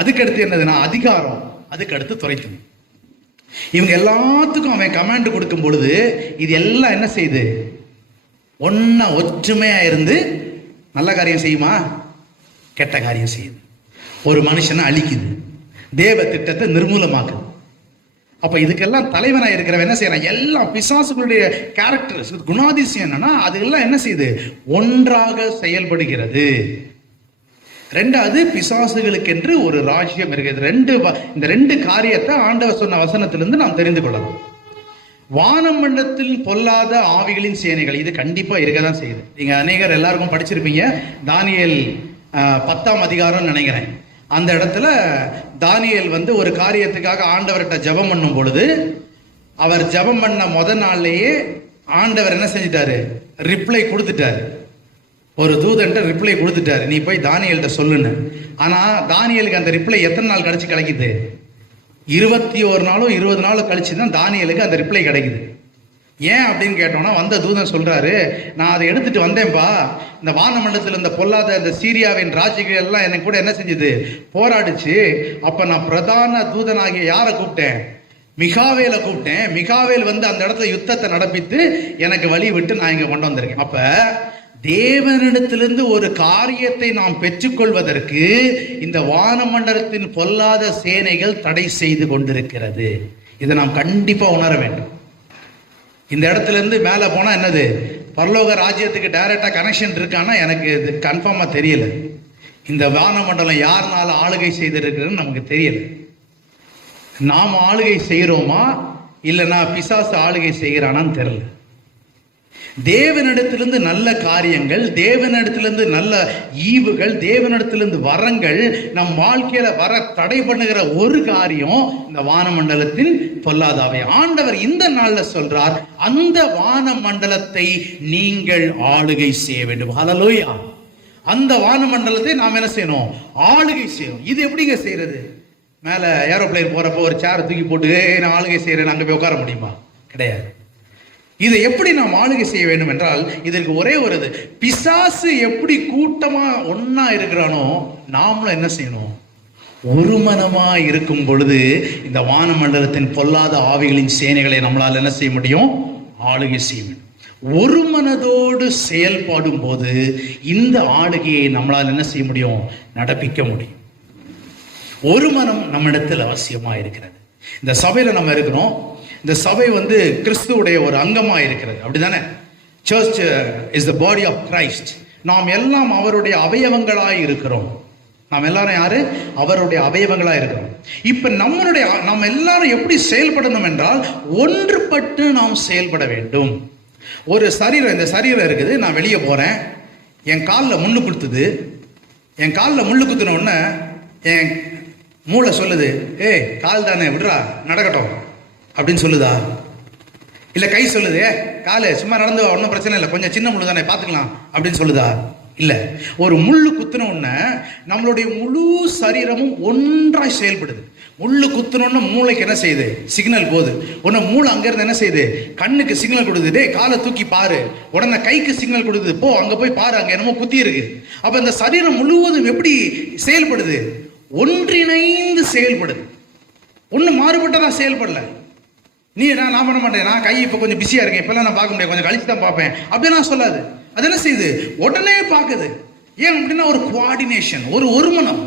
அதுக்கடுத்து என்னதுன்னா அதிகாரம், அதுக்கடுத்து துரைத்தனம். இவங்க எல்லாத்துக்கும் அவன் கமாண்ட் கொடுக்கும் பொழுது இது எல்லாம் என்ன செய்யுது? ஒன்னா ஒற்றுமையா இருந்து நல்ல காரியம் செய்யுமா? கெட்ட காரியம் செய்யுது. ஒரு மனுஷனை அழிக்குது, தேவ திட்டத்தை நிர்மூலமாக்குது. அப்ப இதுக்கெல்லாம் தலைவனா இருக்கிறவன் என்ன செய்யறான்? எல்லா பிசாசுகளுடைய கேரக்டர்ஸ், குணாதிசயம் என்னன்னா, அதெல்லாம் என்ன செய்யுது? ஒன்றாக செயல்படுகிறது. 2வது, பிசாசுகளுக்கு என்று ஒரு ராஜ்யம் இருக்கிறது. இந்த 2 காரியத்தை ஆண்டவர் சொன்ன வசனத்திலிருந்து நாம் தெரிந்து கொள்ளலாம். வானமண்டலத்தில் பொல்லாத ஆவிகளின் சேனைகள், இது கண்டிப்பா இருக்கதான் செய்யுது. நீங்க அநேகர் எல்லாருக்கும் படிச்சிருப்பீங்க. தானியேல் 10ஆம் அதிகாரம் நினைக்கிறேன். அந்த இடத்துல தானியேல் ஒரு காரியத்துக்காக ஆண்டவர்கிட்ட ஜெபம் பண்ணும் பொழுது, அவர் ஜெபம் பண்ண முதல் நாள்லயே ஆண்டவர் என்ன செஞ்சிட்டாரு? ரிப்ளை கொடுத்துட்டாரு. ஒரு தூதன்ட்ட ரிப்ளை கொடுத்துட்டாரு, நீ போய் தானியேல்கிட்ட சொல்லுன்னு. ஆனா தானியேலுக்கு அந்த ரிப்ளை எத்தனை நாள் கழிச்சு கிடைக்குது? 21 நாளும் 20 நாளும் கழிச்சு தான் தானியேலுக்கு அந்த ரிப்ளை கிடைக்குது. ஏன் அப்படின்னு கேட்டோம்னா, வந்த தூதன் சொல்றாரு, நான் அதை எடுத்துட்டு வந்தேன்பா, இந்த வானமண்டலத்தில் இந்த பொல்லாத இந்த சீரியாவின் ராஜ்யங்கள் எல்லாம் எனக்கு கூட என்ன செஞ்சது? போராடிச்சு. அப்ப நான் பிரதான தூதனாகிய யாரை கூப்பிட்டேன்? மிகாவேலை கூப்பிட்டேன். மிகாவேல் அந்த இடத்துல யுத்தத்தை நடப்பித்து எனக்கு வழி விட்டு நான் இங்க கொண்டு வந்திருக்கேன். அப்ப தேவனிடத்திலிருந்து ஒரு காரியத்தை நாம் பெற்றுக்கொள்வதற்கு இந்த வானமண்டலத்தின் பொல்லாத சேனைகள் தடை செய்து கொண்டிருக்கிறது. இதை நாம் கண்டிப்பா உணர வேண்டும். இந்த இடத்துல இருந்து மேல போனா என்னது? பரலோக ராஜ்யத்துக்கு டைரக்டா கனெக்ஷன் இருக்கான்னா எனக்கு இது கன்ஃபார்மா தெரியல. இந்த வானமண்டலம் யாருனால ஆளுகை செய்திருக்கிறதுன்னு நமக்கு தெரியல. நாம் ஆளுகை செய்யறோமா இல்லைன்னா பிசாசு ஆளுகை செய்கிறானான்னு தெரியல. தேவனிடத்திலிருந்து நல்ல காரியங்கள், தேவனிடத்திலிருந்து நல்ல ஈவுகள், தேவனிடத்திலிருந்து வரங்கள் நம் வாழ்க்கையில வர தடை பண்ணுகிற ஒரு காரியம் இந்த வானமண்டலத்தின் பொல்லாதாவை. ஆண்டவர் இந்த நாள்ல சொல்றார், அந்த வானமண்டலத்தை நீங்கள் ஆளுகை செய்ய வேண்டும். ஹல்லேலூயா. அந்த வானமண்டலத்தை நாம் என்ன செய்யணும்? ஆளுகை செய்யணும். இது எப்படிங்க செய்யறது? மேல ஏரோப்ளேன் போறப்போ ஒரு சேர் தூக்கி போட்டு நான் ஆளுகை செய்யறேன் அங்க போய் உட்கார முடியுமா? கிடையாது. இதை எப்படி நாம் ஆளுகை செய்ய வேண்டும் என்றால், இதற்கு ஒரே ஒரு இது, பிசாசு எப்படி கூட்டமா ஒன்னா இருக்கிறானோ நாமளும் என்ன செய்யணும்? ஒரு மனமாய் இருக்கும் பொழுது இந்த வானமண்டலத்தின் பொல்லாத ஆவிகளின் சேனைகளை நம்மளால் என்ன செய்ய முடியும்? ஆளுகை செய்ய முடியும். ஒரு மனதோடு செயல்படும் போது இந்த ஆளுகையை நம்மளால் என்ன செய்ய முடியும்? நடப்பிக்க முடியும். ஒரு மனம் நம்மிடத்தில் அவசியமா இருக்கிறது. இந்த சபையில நம்ம இருக்கிறோம். இந்த சபை கிறிஸ்துவுடைய ஒரு அங்கமா இருக்கிறது, அப்படிதானே? Church is the body of Christ. நாம் எல்லாம் அவருடைய அவயவங்களாய் இருக்கிறோம். நாம் எல்லாரும் யாரு? அவருடைய அவயவங்களாய் இருக்கிறோம். இப்ப நம்ம எல்லாரும் எப்படி செயல்படணும் என்றால், ஒன்றுபட்டு நாம் செயல்பட வேண்டும். ஒரு சரீரம், இந்த சரீரம் இருக்குது. நான் வெளியே போறேன், என் காலில் முள்ளு குத்துது. என் காலில் முள்ளு குத்துன உடனே என் மூளை சொல்லுது, ஏய் கால் தானே விடுறா நடக்கட்டும் அப்படின்னு சொல்லுதா? இல்லை கை சொல்லுது, காலு சும்மா நடந்து ஒன்றும் பிரச்சனை இல்லை, கொஞ்சம் சின்ன முள்ளு தானே பார்த்துக்கலாம் அப்படின்னு சொல்லுதா? இல்லை. ஒரு முள்ளு குத்துன உடனே நம்மளுடைய முழு சரீரமும் ஒன்றாய் செயல்படுது. முள்ளு குத்துனோன்னு மூளைக்கு என்ன செய்யுது? சிக்னல் போகுது. உடனே மூளை அங்கேருந்து என்ன செய்யுது? கண்ணுக்கு சிக்னல் கொடுக்குது, டே காலை தூக்கி பாரு. உடனே கைக்கு சிக்னல் கொடுக்குது, போ அங்கே போய் பாரு, அங்கே என்னமோ குத்தி இருக்கு. அப்போ இந்த சரீரம் முழுவதும் எப்படி செயல்படுது? ஒன்றிணைந்து செயல்படுது. ஒன்று மாறுபட்டதா செயல்படல. நான் பண்ண மாட்டேன், நான் கை இப்போ கொஞ்சம் பிஸியாக இருக்கேன், இப்பெல்லாம் நான் பார்க்க முடியாது, கொஞ்சம் கழிச்சு தான் பார்ப்பேன் அப்படிலாம் சொல்லாது. அது என்ன செய்யுது? உடனே பார்க்குது. ஏன் அப்படின்னா ஒரு கோஆர்டினேஷன், ஒரு ஒருமனம்.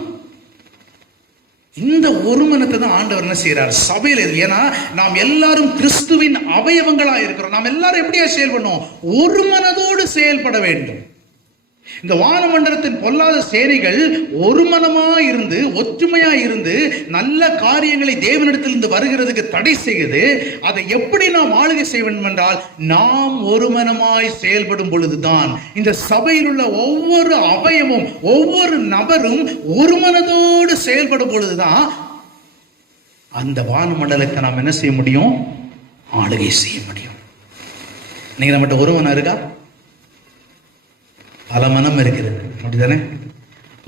இந்த ஒருமனத்தை தான் ஆண்டவர் என்ன செய்யறார் சபையில். ஏன்னா நாம் எல்லாரும் கிறிஸ்துவின் அவயவங்களா இருக்கிறோம். நாம் எல்லாரும் எப்படியா செயல்படணும்? ஒரு மனதோடு செயல்பட வேண்டும். இந்த வானமண்டலத்தின் பொல்லாத சேனைகள் ஒரு மனமாய் இருந்து, ஒற்றுமையாய் இருந்து நல்ல காரியங்களை தேவனிடத்திலிருந்து வருகிறதுக்கு தடை செய்யுது. அதை எப்படி நாம் ஆளுகை செய்ய வேண்டும் என்றால், நாம் ஒரு மனமாய் செயல்படும் பொழுதுதான் இந்த சபையில் உள்ள ஒவ்வொரு அவயமும் ஒவ்வொரு நபரும் ஒரு மனதோடு செயல்படும் பொழுதுதான் அந்த வானமண்டலத்தை நாம் என்ன செய்ய முடியும்? ஆளுகை செய்ய முடியும். நீங்க நம்மகிட்ட ஒரு மனம் இருக்கா? பல மனம் இருக்கிறது, அப்படித்தானே?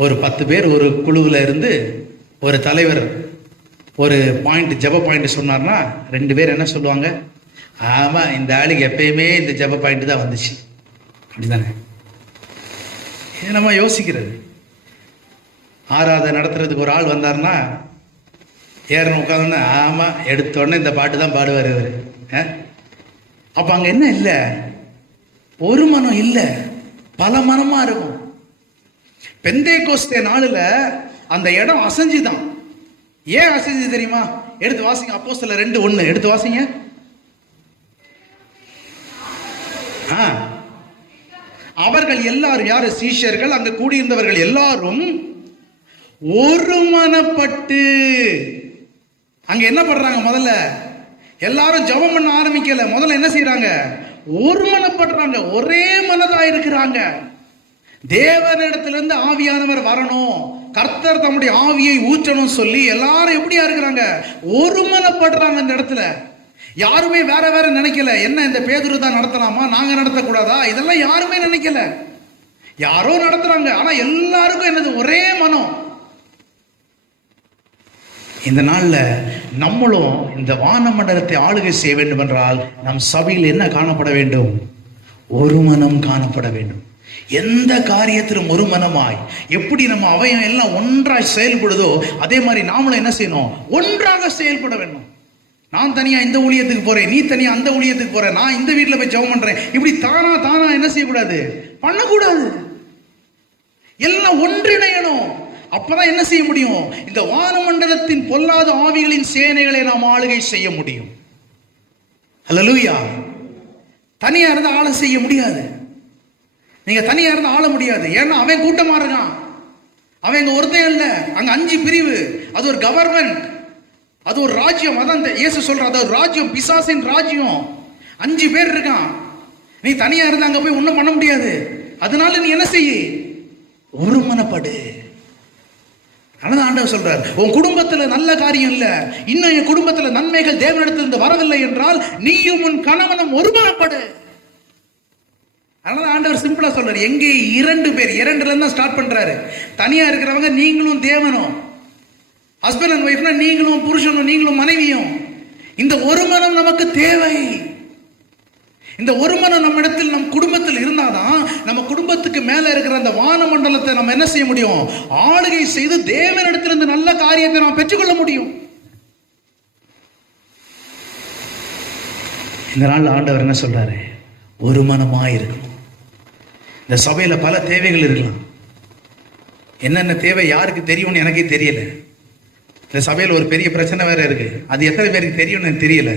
ஒரு 10 பேர் ஒரு குழுவில் இருந்து ஒரு தலைவர் ஒரு பாயிண்ட், ஜப பாயிண்ட் சொன்னார்னா 2 பேர் என்ன சொல்லுவாங்க? ஆமா, இந்த ஆளுக்கு எப்பயுமே இந்த ஜப பாயிண்ட் தான் வந்துச்சு, அப்படித்தானே? இது நம்ம யோசிக்கிறது. ஆராதனை நடத்துறதுக்கு ஒரு ஆள் வந்தார்னா ஏறணும் உட்காந்து, ஆமா எடுத்தோடனே இந்த பாட்டு தான் பாடுவார் இவர். அப்ப அங்க என்ன இல்லை? ஒரு மனம் இல்லை, பல மனமா இருக்கும். பெந்தேகோஸ்தே நாளில் அந்த இடம் அசைஞ்சுதான். ஏன் அசைஞ்சு தெரியுமா? எடுத்து வாசிங்க, அப்போஸ்தலர் 2:1 எடுத்து வாசிங்க. அவர்கள் எல்லாரும், யாரு? சீஷர்கள், அங்க கூடியிருந்தவர்கள் எல்லாரும் ஒருமனப்பட்டு. அங்க என்ன பண்றாங்க? முதல்ல எல்லாரும் ஜெபம் பண்ண ஆரம்பிக்கல. முதல்ல என்ன செய்யறாங்க? ஒருமனப்படுறாங்க, ஒரே மனதா இருக்கிறாங்க. தேவனிடத்திலிருந்து ஆவியானவர் வரணும், கர்த்தர் தம்முடைய ஆவியை ஊற்றணும் சொல்லி எல்லாரும் எப்படியா இருக்கிறாங்க? ஒருமனப்படுறாங்க. இந்த இடத்துல யாருமே வேற வேற நினைக்கல. என்ன இந்த பேதுரு தான் நடத்தலாமா, நாங்க நடத்தக்கூடாதா, இதெல்லாம் யாருமே நினைக்கல. யாரோ நடத்துறாங்க, ஆனா எல்லாருக்கும் என்னது? ஒரே மனம். இந்த நாள்ல நம்மளும் இந்த வானமண்டலத்தை ஆளுகை செய்ய வேண்டும் என்றால் நம் சபையில் என்ன காணப்பட வேண்டும்? ஒரு மனம் காணப்பட வேண்டும். எந்த காரியத்திலும் ஒரு மனமாய், எப்படி நம்ம அவயம் எல்லாம் ஒன்றாய் செயல்படுதோ அதே மாதிரி நாமளும் என்ன செய்யணும்? ஒன்றாக செயல்பட வேண்டும். நான் தனியா இந்த ஊழியத்துக்கு போறேன், நீ தனியா அந்த ஊழியத்துக்கு போற, நான் இந்த வீட்டுல போய் ஜெபம் பண்றேன், இப்படி தானா என்ன செய்யக்கூடாது? பண்ணக்கூடாது. எல்லாம் ஒன்றிணையணும். அப்பதான் என்ன செய்ய முடியும்? இந்த வானமண்டலத்தின் பொல்லாத ஆவிகளின் சேனைகளை நாம் ஆளுகை செய்ய முடியும். அல்லேலூயா. தனியா இருந்து ஆள செய்ய முடியாது. நீங்க தனியா இருந்து ஆள முடியாது. ஏன்னா அவன் கூட்டமா இருக்கான். அவன் இங்க ஒருத்தன் இல்ல, அங்க 5 பிரிவு. அது ஒரு கவர்மெண்ட், அது ஒரு ராஜ்யம். அதான் இயேசு சொல்ற, அது ஒரு ராஜ்யம், பிசாசின் ராஜ்யம். 5 பேர் இருக்கான். நீ தனியா இருந்து அங்க போய் ஒண்ணும் பண்ண முடியாது. அதனால நீ என்ன செய்ய? ஒருமனப்படு. அதான் ஆண்டவர் சொல்றார், உன் குடும்பத்துல நல்ல காரியம் இல்ல, இன்னும் என் குடும்பத்துல நன்மைகள் தேவனிடத்திலிருந்து வரவில்லை என்றால் நீயும் உன் கணவனும் ஒருமனப்படு. அதனால ஆண்டவர் சிம்பிளா சொல்றாரு, எங்கே 2 பேர், 2ல இருந்து ஸ்டார்ட் பண்றாரு. தனியா இருக்கிறவங்க நீங்களும் தேவனும், ஹஸ்பண்ட் அண்ட் ஒய்ஃப்னா நீங்களும் புருஷனும் நீங்களும் மனைவியும். இந்த ஒரு மனம் நமக்கு தேவை. இந்த ஒரு மனம் நம்ம இடத்தில், நம் குடும்பத்தில் இருந்தாதான் நம்ம குடும்பத்துக்கு மேல இருக்கிற அந்த வானமண்டலத்தை நம்ம என்ன செய்ய முடியும்? ஆளுகை செய்து தேவனிடத்திலிருந்து நல்ல காரியத்தை நாம் பெற்றுக்கொள்ள முடியும். இந்த நாள் ஆண்டவர் என்ன சொல்றாரு? ஒரு மனமாய் இருக்கணும். இந்த சபையில பல தேவைகள் இருக்கலாம். என்னென்ன தேவை யாருக்கு தெரியும்னு எனக்கே தெரியல. இந்த சபையில் ஒரு பெரிய பிரச்சனை வேற இருக்கு. அது எத்தனை பேருக்கு தெரியும்னு எனக்கு தெரியல.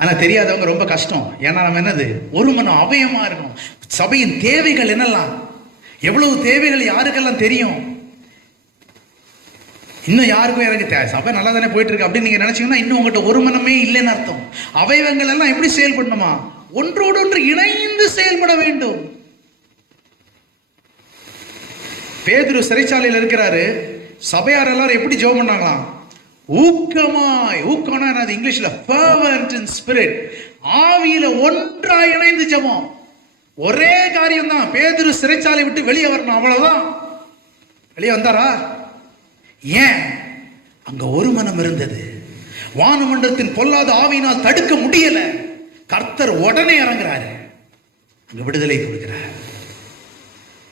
ஆனா தெரியாதவங்க ரொம்ப கஷ்டம். ஏன்னா நம்ம என்னது? ஒரு மனம் அவயமா இருக்கணும். சபையின் தேவைகள் என்னெல்லாம், எவ்வளவு தேவைகள் யாருக்கெல்லாம் தெரியும்? இன்னும் யாருக்கும் எனக்கு சபை நல்லா தானே போயிட்டு இருக்கு அப்படின்னு நீங்க நினைச்சீங்கன்னா இன்னும் உங்கள்கிட்ட ஒரு மனமே இல்லைன்னு அர்த்தம். அவயவங்கள் எல்லாம் எப்படி செயல்படணுமா? ஒன்றோடு ஒன்று இணைந்து செயல்பட வேண்டும். பேதுரு சிறைச்சாலையில் இருக்கிறாரு. சபையார் எல்லாரும் எப்படி ஜெபம் பண்ணாங்களாம்? ஊக்கமாய். ஊக்கம்னா என்னது? இங்கிலீஷ்ல fervent in spirit. ஆவியில ஒன்றாய் இணைந்து ஜெபம். ஒரே காரியம் தான். பேதுரு சிறைச்சாலை விட்டு வெளியே வரணும், அவ்வளவுதான். வெளியே வந்தாரா? ஏன்? அங்க ஒரு மனம் இருந்தது. வானமண்டலத்தின் பொல்லாத ஆவியினால் தடுக்க முடியல. கர்த்தர் உடனே இறங்குறாரு, அங்க விடுதலை கொடுக்கிறார்.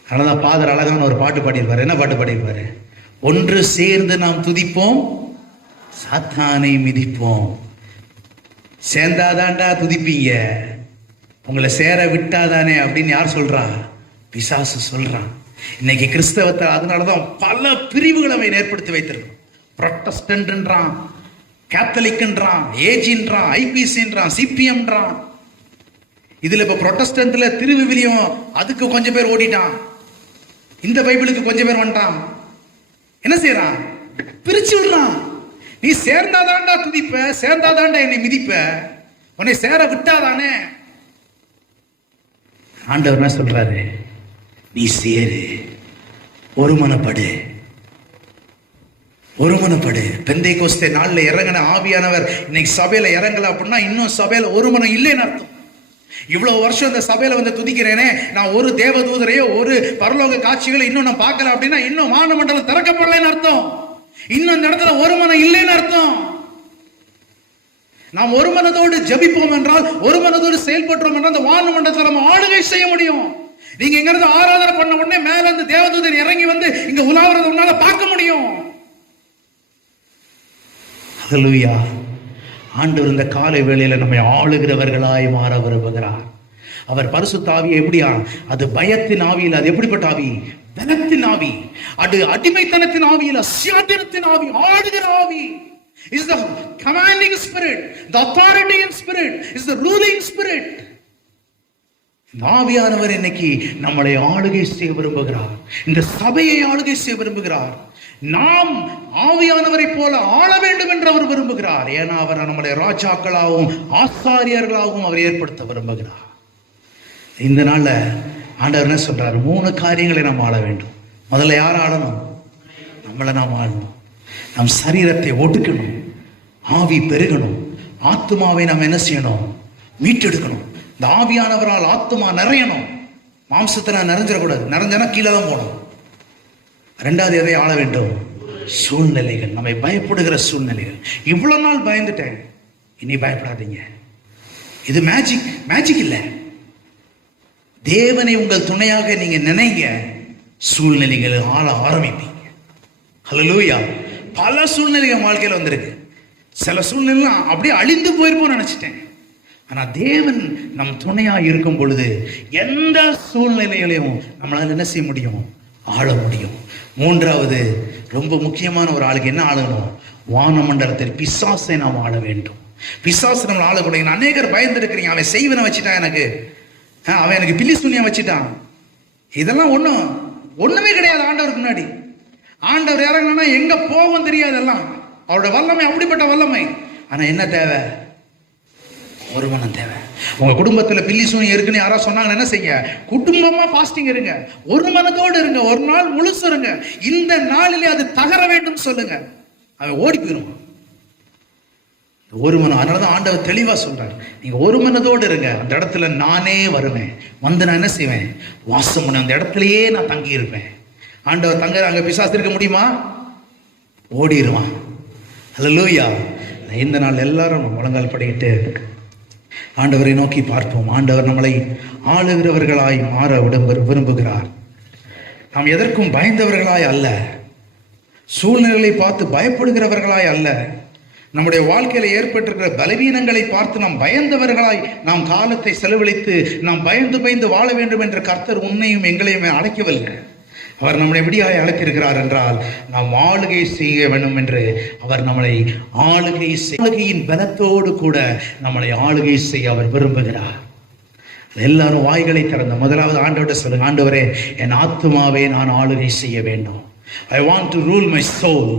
அதனாலதான் பாதர் அழகான ஒரு பாட்டு பாடியிருப்பாரு. என்ன பாட்டு பாடியிருப்பாரு? ஒன்று சேர்ந்து நாம் துதிப்போம், சாத்தானை மிதிப்போம். சேர்ந்தாதான்டா துதிப்பீங்க, உங்களை சேர விட்டாதானே அப்படின்னு யார் சொல்றா? பிசாசு சொல்றான். இன்னைக்கு கிறிஸ்தவத்தை அதனாலதான் பல பிரிவுகளை அவன் ஏற்படுத்தி வைத்திருக்கான். புரொட்டஸ்டன்ட்ன்றான், கேத்தலிக்ன்றான், ஏஜின்றான், ஐபிசின்றான், சிபிஎம்ன்றான். இதுல இப்ப புரொட்டஸ்டன்ட்ல திருவிவிலியம் அதுக்கு கொஞ்சம் பேர் ஓடிட்டான், இந்த பைபிளுக்கு கொஞ்சம் பேர் வந்துட்டான். என்ன செய்யறான்? பிரிச்சு விடுறான். நீ சேர்ந்தாதான்டா துதிப்ப, சேர்ந்தாதான்டா என்னை மிதிப்ப, உன்னை சேர விட்டாதானே. ஆண்டவர் என்ன சொல்றாரு? நீ சேரு, ஒருமனப்படு, ஒருமனப்படு. பெந்தைக்கோஸ்தே நாள்ல இறங்கின ஆவியானவர் இன்னைக்கு சபையில இறங்கல அப்படின்னா இன்னும் சபையில ஒரு மனம் இல்லைன்னு அர்த்தம். இவ்வளவு வருஷம் இந்த சபையில வந்து துதிக்கிறேனே, நான் ஒரு தேவதூதரையோ ஒரு பரலோக காட்சிகளை இன்னும் நான் பார்க்கல அப்படின்னா இன்னும் வானமண்டலம் திறக்கப்படலைன்னு அர்த்தம். இன்னும் இந்த இடத்துல ஒரு மனம் இல்லைன்னு அர்த்தம். நாம் ஒரு மனதோடு ஜபிப்போம் என்றால், ஒரு மனதோடு செயல்பட்டோம் என்றால் அந்த வானமண்டலத்தை நம்ம ஆளுகை செய்ய முடியும். நீங்க இங்க இருந்து ஆராதனை பண்ண உடனே மேல இருந்து தேவதூதன் இறங்கி வந்து இங்க உலாவறத உன்னால பார்க்க முடியும். ஹல்லேலூயா. ஆண்டவர் இந்த காலை வேளையில நம்மை ஆளுகிறவர்களாய் மாற விரும்புகிறார். அவர் பரிசுத்த ஆவியை எப்படியா? அது பயத்தின் ஆவியில், அது எப்படிப்பட்ட ஆவி? பலத்தின் ஆவி. அது அடிமைத்தனத்தின் ஆவியில், அசியாத்திரத்தின் ஆவி, ஆளுகிற ஆவி. Is the commanding spirit, the authoritative spirit, is the ruling spirit. ஆவியானவர் இன்னைக்கு நம்மளை ஆளுகை செய்ய விரும்புகிறார். இந்த சபையை ஆளுகை செய்ய விரும்புகிறார். நாம் ஆவியானவரை போல ஆள வேண்டும் என்று அவர் விரும்புகிறார். ஏன்னா அவர் நம்மளை ராஜாக்களாகவும் ஆசாரியர்களாகவும் அவர் ஏற்படுத்த விரும்புகிறார். இந்த நாள்ல ஆண்டவர் என்ன சொல்றாரு? 3 காரியங்களை நாம் ஆள வேண்டும். முதல்ல யார் ஆளணும்? நம்மளை நாம் ஆளணும். நம் சரீரத்தை ஒடுக்கணும், ஆவி பெருகணும், ஆத்மாவை நாம் என்ன செய்யணும்? மீட்டெடுக்கணும். இந்த ஆவியானவரால் ஆத்மா நிறையணும். மாம்சத்தை நிறைஞ்சிடக்கூடாது. நிறைஞ்சனா கீழே தான் போகணும். 2வது எதை ஆள வேண்டும்? சூழ்நிலைகள், நம்மை பயப்படுகிற சூழ்நிலைகள். இவ்வளவு நாள் பயந்துட்டேன், இனி பயப்படாதீங்க. இது மேஜிக் இல்லை. தேவனை உங்கள் துணையாக நீங்க நினைங்க, சூழ்நிலைகளை ஆள ஆரம்பிப்பீங்க. ஹல்லேலூயா. பல சூழ்நிலைகள் வாழ்க்கையில் வந்திருக்கு. சில சூழ்நிலை அப்படியே அழிந்து போயிருப்போம் நினைச்சிட்டேன். ஆனா தேவன் நம் துணையா இருக்கும் பொழுது எந்த சூழ்நிலைகளையும் நம்மளால என்ன செய்ய முடியும்? ஆள முடியும். 3வது ரொம்ப முக்கியமான ஒரு ஆளுக்கு என்ன ஆளணும்? வானமண்டலத்தில் பிசாசை நாம் ஆள வேண்டும். பிசாசு நம்ம ஆளக்கூடாது. அநேகர் பயந்து இருக்கிறீங்க. அவன் செய்வனை வச்சுட்டான், அவன் எனக்கு பில்லி சூனியம் வச்சுட்டான். இதெல்லாம் ஒண்ணுமே கிடையாது. ஆண்டவருக்கு முன்னாடி ஆண்டவர் இறங்கினா எங்க போகும் தெரியாது. எல்லாம் அவரோட வல்லமை, அப்படிப்பட்ட வல்லமை. ஆனா என்ன தேவை? ஒரு மனம் தேவை. உங்க குடும்பத்துல பில்லி சூனியம் இருக்குன்னு யாராவது சொன்னாங்க என்ன செய்ய? குடும்பமா ஃபாஸ்டிங் இருங்க, ஒரு மனதோடு இருங்க, ஒரு நாள் முழுசு இருங்க. இந்த நாளிலே அது தகர வேண்டும் சொல்லுங்க, அவன் ஓடி போயிடும். ஒரு மனம். அதனாலதான் ஆண்டவர் தெளிவா சொல்றாரு, நீங்க ஒரு மனதோடு இருங்க. அந்த இடத்துல நானே வருவேன், வந்து நான் என்ன செய்வேன்? வாசம் பண்ண அந்த இடத்துலயே நான் தங்கி இருப்பேன். ஆண்டவர் தங்க அங்க பிசாசு இருக்க முடியுமா? ஓடிடுவான். ஹல்லேலூயா. இந்த நாள் எல்லாரும் முழங்கால் படிக்கிட்டு ஆண்டவரை நோக்கி பார்ப்போம். ஆண்டவர் நம்மளை ஆளுகிறவர்களாய் மாற விரும்புகிறார். நாம் எதற்கும் பயந்தவர்களாய் அல்ல, சூழ்நிலைகளை பார்த்து பயப்படுகிறவர்களாய் அல்ல, நம்முடைய வாழ்க்கையில ஏற்பட்டிருக்கிற பலவீனங்களை பார்த்து நாம் பயந்தவர்களாய் நாம் காலத்தை செலவழித்து நாம் பயந்து வாழ வேண்டும் என்ற கர்த்தர் உன்னையும் எங்களையும் அழைக்கவில்லை. அவர் நம்மளை எப்படியாய் அழைத்திருக்கிறார் என்றால் நாம் ஆளுகை செய்ய வேண்டும் என்று அவர் நம்மளை ஆளுகையின் பலத்தோடு கூட நம்மளை ஆளுகை செய்ய அவர் விரும்புகிறார். எல்லாரும் வாய்களை திறந்த முதலாவது ஆண்டவர்கிட்ட சொல்லுங்க, ஆண்டவரே என் ஆத்துமாவை நான் ஆளுகை செய்ய வேண்டும். I want to rule my soul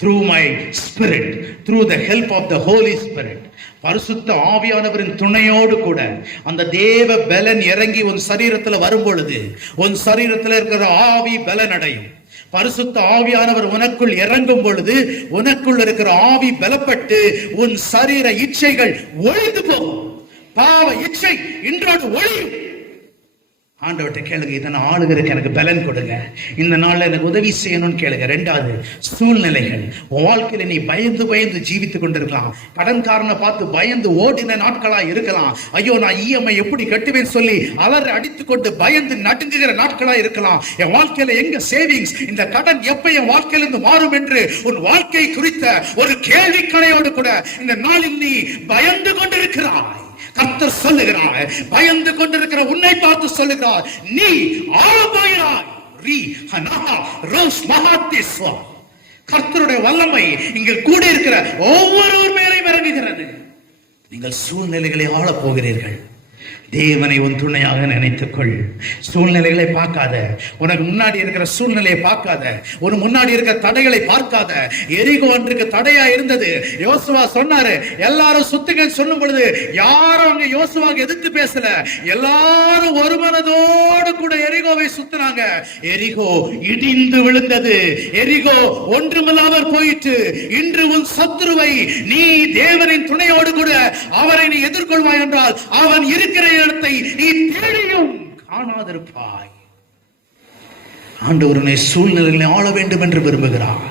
through my spirit, through the help of the Holy Spirit. பரிசுத்த ஆவியானவரின் துணையோடு கூட அந்த தேவ பலன் இறங்கி உன் சரீரத்துல வரும் பொழுது உன் சரீரத்துல இருக்கிற ஆவி பலன் அடையும். பரிசுத்த ஆவியானவர் உனக்குள் இறங்கும் பொழுது உனக்குள் இருக்கிற ஆவி பலப்பட்டு உன் சரீர இச்சைகள் ஒழிந்து போகும். பாவ இச்சை இன்றோடு ஒழியும். ஆண்டவர்கிட்ட கேளுங்க, இதை நான் ஆளுகிறதுக்கு எனக்கு பலன் கொடுங்க, இந்த நாள்ல எனக்கு உதவி செய்யணும்னு கேளுங்க. ரெண்டாவது, சூழ்நிலைகள் உன் வாழ்க்கையில நீ பயந்து ஜீவித்துக் கொண்டிருக்கலாம். கடன்காரனை பார்த்து பயந்து ஓடின நாட்களா இருக்கலாம். ஐயோ நான் இஎம்ஐ எப்படி கட்டுவேன்னு சொல்லி அலற அடித்துக்கொண்டு பயந்து நடுங்குகிற நாட்களா இருக்கலாம். என் வாழ்க்கையில எங்க சேவிங்ஸ், இந்த கடன் எப்ப என் வாழ்க்கையிலிருந்து மாறும் என்று உன் வாழ்க்கை குறித்த ஒரு கேள்விக்கணையோடு கூட இந்த நாளில் நீ பயந்து கொண்டிருக்கிறாய். கர்த்தர் சொல்லுகிறார், பயந்து கொண்டிருக்கிற உன்னை பார்த்து சொல்லுகிறார், நீ ஆளப்போகிறாய். கர்த்தருடைய வல்லமை இங்கு கூட இருக்கிற ஒவ்வொருவர் மேலே இறங்குகிறது. நீங்கள் சூழ்நிலைகளை ஆளப் போகிறீர்கள். தேவனை உன் துணையாக நினைத்துக்கொள். சூழ்நிலைகளை பார்க்காத, உனக்கு முன்னாடி இருக்கிற சூழ்நிலையை பார்க்காத, ஒரு முன்னாடி இருக்கிற தடைகளை பார்க்காத. எரிகோ அன்றைக்கு தடையா இருந்தது. யோசுவா சொன்னாரு, எல்லாரும் சுத்துங்க சொல்லும் பொழுது யாரும் அங்க யோசுவாக்கு எதிர்த்து பேசல. எல்லாரும் ஒரு மனதோடு கூட எரிகோவை சுத்தினாங்க. எரிகோ இடிந்து விழுந்தது. எரிகோ ஒன்றுமில்லாமல் போயிட்டு. இன்று உன் சத்துருவை நீ தேவனின் துணையோடு கூட அவரை நீ எதிர்கொள்வாய் என்றால் அவன் இருக்கிற இடத்தை நீ தேடியும் காணாதிருப்பாய். ஆண்டவர் உன்னை சூழ்நிலைகளை ஆள வேண்டும் என்று விரும்புகிறார்.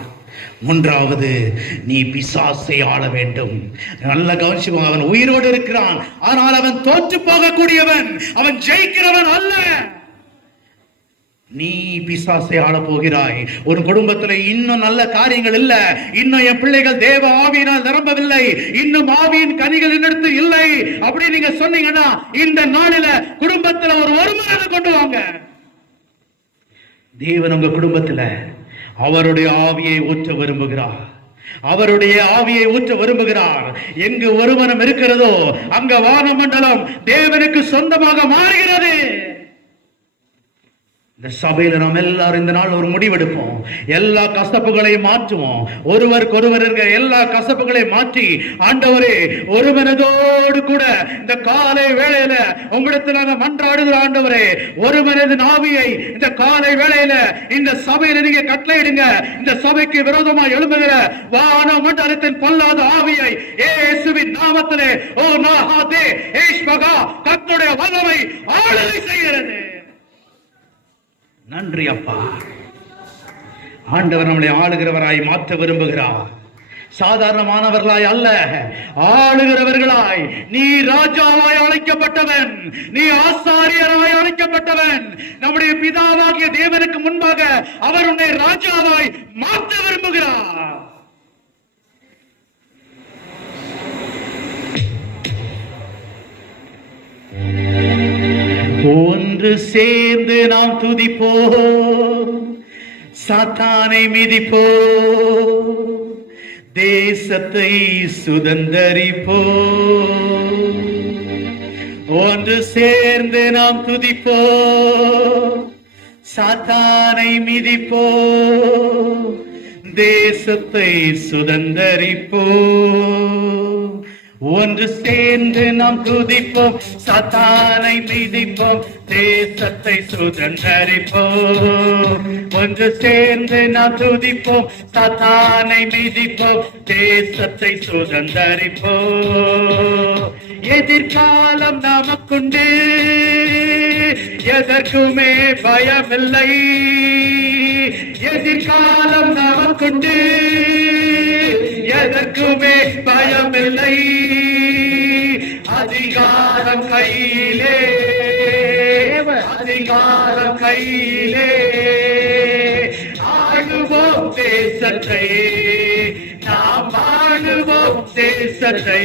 மூன்றாவது, நீ பிசாசை ஆள வேண்டும். நல்ல கவனிச்சுக்கோ, அவன் உயிரோடு இருக்கிறான், ஆனால் அவன் தோற்று போகக்கூடியவன், அவன் ஜெயிக்கிறவன் அல்ல. நீ பிசாசை ஆள போகிறாய். ஒரு குடும்பத்துல இன்னும் நல்ல காரியங்கள் இல்ல, இன்னும் என் பிள்ளைகள் தேவ ஆவியினால் நிரம்பவில்லை, இன்னும் ஆவியின் கனிகள் என்னிடத்து இல்லை அப்படி நீங்க சொன்னீங்கன்னா இந்த நாளில குடும்பத்துல ஒரு ஒருமனதை கொண்டு வாங்க. தேவன் உங்க குடும்பத்துல அவருடைய ஆவியை ஊற்ற விரும்புகிறார். அவருடைய ஆவியை ஊற்ற விரும்புகிறார். எங்கு ஒருமனம் இருக்கிறதோ அங்க வானமண்டலம் தேவனுக்கு சொந்தமாக மாறுகிறது. இந்த சபையில நாம் எல்லாரும் இந்த நாள் ஒரு முடிவெடுப்போம். எல்லா கசப்புகளையும் மாற்றுவோம். ஒருவருக்கொருவர் இருக்கிற எல்லா கசப்புகளையும் மாற்றி, ஆண்டவரே ஒரு மனதோடு கூட இந்த காலை வேளையில உங்களிடத்தில் நாங்கள் மன்றாடுகிற ஆண்டவரே, ஒரு மனதின் ஆவியை இந்த காலை வேளையில இந்த சபையில நீங்க கட்டளையிடுங்க. இந்த சபைக்கு விரோதமா எழும்புகிற வான மண்டலத்தின் பொல்லாத ஆவியை இயேசுவின் நாமத்திலே ஓ நாஹாதே ஏஷ்பகா கர்த்தருடைய வல்லமை ஆளுகை செய்கிறது. நன்றி அப்பா. ஆண்டவர் நம்மளை ஆளுகிறவராய் மாற்ற விரும்புகிறார். சாதாரணமானவர்களாய் அல்ல, ஆளுகிறவர்களாய். நீ ராஜாவாய் அழைக்கப்பட்டவன், நீ ஆசாரியராய் அழைக்கப்பட்டவன். நம்முடைய பிதாவாகிய தேவனுக்கு முன்பாக அவர் உன்னை ராஜாவாய் மாற்ற விரும்புகிறார். ஒன்று சேர்ந்து நாம் துதிப்போம், சாத்தானை மிதிப்போம், தேசத்தை சுதந்தரிப்போம். ஒன்று சேர்ந்து நாம் துதிப்போம், சாத்தானை மிதிப்போம், தேசத்தை சுதந்தரிப்போம். ஒன்று சேர்ந்து நாம் துதிப்போம், சாத்தானை மிதிப்போம், தேசத்தை சுதந்தரிப்போம். ஒன்று சேர்ந்து நாம் துதிப்போம், சாத்தானை மிதிப்போம், தேசத்தை சுதந்தரிப்போம். எதிர்காலம் நமக்குண்டு, எதற்குமே பயமில்லை. எதிர்காலம் நமக்குண்டு, எதற்குமே பயமில்லை. அதிகாரம் கையிலே, அதிகாரம் கையிலே, ஆளுவோம் தேசத்தை, நாம் ஆளுவோம் தேசத்தை.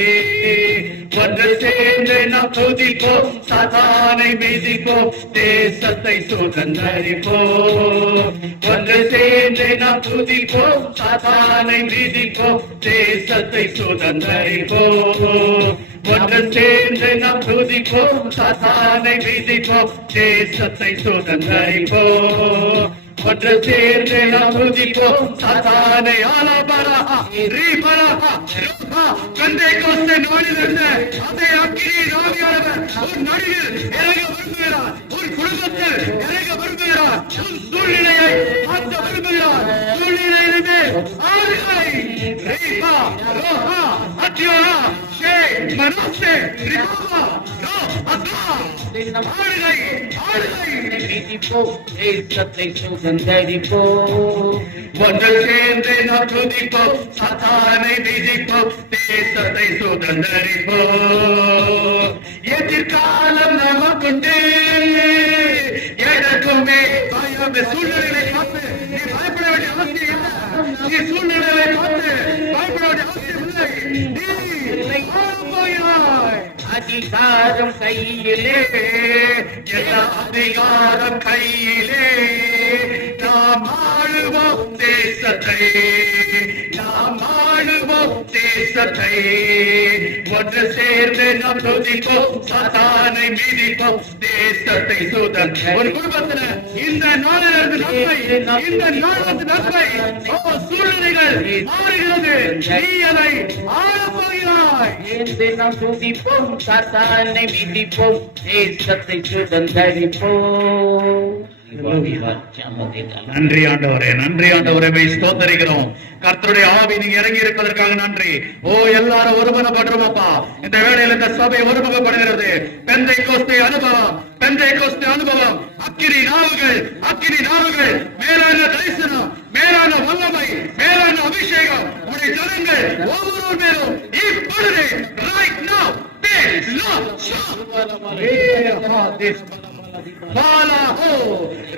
ஒன்று சேர்ந்து நாம் துதிப்போம், சாத்தானை மிதிப்போம், தேசத்தை சுதந்தரிப்போம். ஒன்று சேர்ந்து நாம் துதிப்போம், சாத்தானை மிதிப்போம், தேசத்தை சுதந்தரிப்போம். ஒன்று சேர்ந்து நாம் துதிப்போம், சாத்தானை மிதிப்போம், தேசத்தை சுதந்தரிப்போம். ஒன்று சேர்ந்து நாம் துதிப்போம், சாத்தானை ஆலபரஹா ரீபரஹா ருஹா பெந்தேகோஸ்தே நாளிலிருந்து அதே அக்கினி ஆவியானவர் ஒரு நடுவில் இறங்க விரும்புகிறார், ஒரு குடும்பத்தில் இறங்க விரும்புகிறார், உன் சூழ்நிலையை மாற்ற விரும்புகிறார். சூழ்நிலையிலிருந்து ஆவிகளை ரீபா ரோஹா அத்தியோரா ஷே மனோசே ரிபா ரோ அத்தா ஆளுகை ஆளுகை மிதிப்போம், தேசத்தை சுதந்தரிப்போம். ஒன்று சேர்ந்து நாம் துதிப்போம், சாத்தானை மிதிப்போம், தேசத்தை சுதந்தரிப்போம். எதிர்காலம் நமக்குண்டு, எனக்குமே பயம். சூழ்நிலை பார்த்து நீ பயப்பட வேண்டிய அவசியம் இல்லை. நீ சூழ்நிலை பார்த்து பயப்பட வேண்டிய அவசியம் இல்லை. நீ போகிறாய். அதிகாரம் கையிலே, எல்லா அதிகாரம் கையிலே, நாம் ஆளுவோம் தேசத்தை, நாம் ஆளுவோம் தேசத்தை. ஒன்று சேர்ந்து நாம் துதிப்போம், சாத்தானை மிதிப்போம், தேசத்தை சுதன். ஒரு குடும்பத்துல இந்த நாளிலிருந்து நன்மை, இந்த நாளிலிருந்து நன்மை. ஓ, சூழ்நிலைகள் மாறுகிறது, நீ அதை ஆளப் போகிறாய். சேர்ந்து நாம் துதிப்போம், சாத்தானை மிதிப்போம், தேசத்தை சுதந்தரிப்போம். நன்றி ஆண்டவரே, நன்றி ஆண்டவரே, ஸ்தோத்தரிக்கிறோம். கர்த்தருடைய ஆவி நீங்க இறங்கி இருப்பதற்காக நன்றி. ஓ, எல்லாரும் ஒருமனப்படுறோமப்பா. இந்த வேளையில் இந்த சபை ஒருமுகப்படுகிறது. பெந்தைக்கோஸ்தே அனுபவம், பெந்தைக்கோஸ்தே அனுபவம், அக்கினி நாவுகள், அக்கினி நாவுகள், மேலான தரிசனம், மேலான வல்லமை, மேலான அபிஷேகம் உடைய ஜனங்கள் ஒவ்வொரு பேரும் இப்பொழுது right now take love Balaho,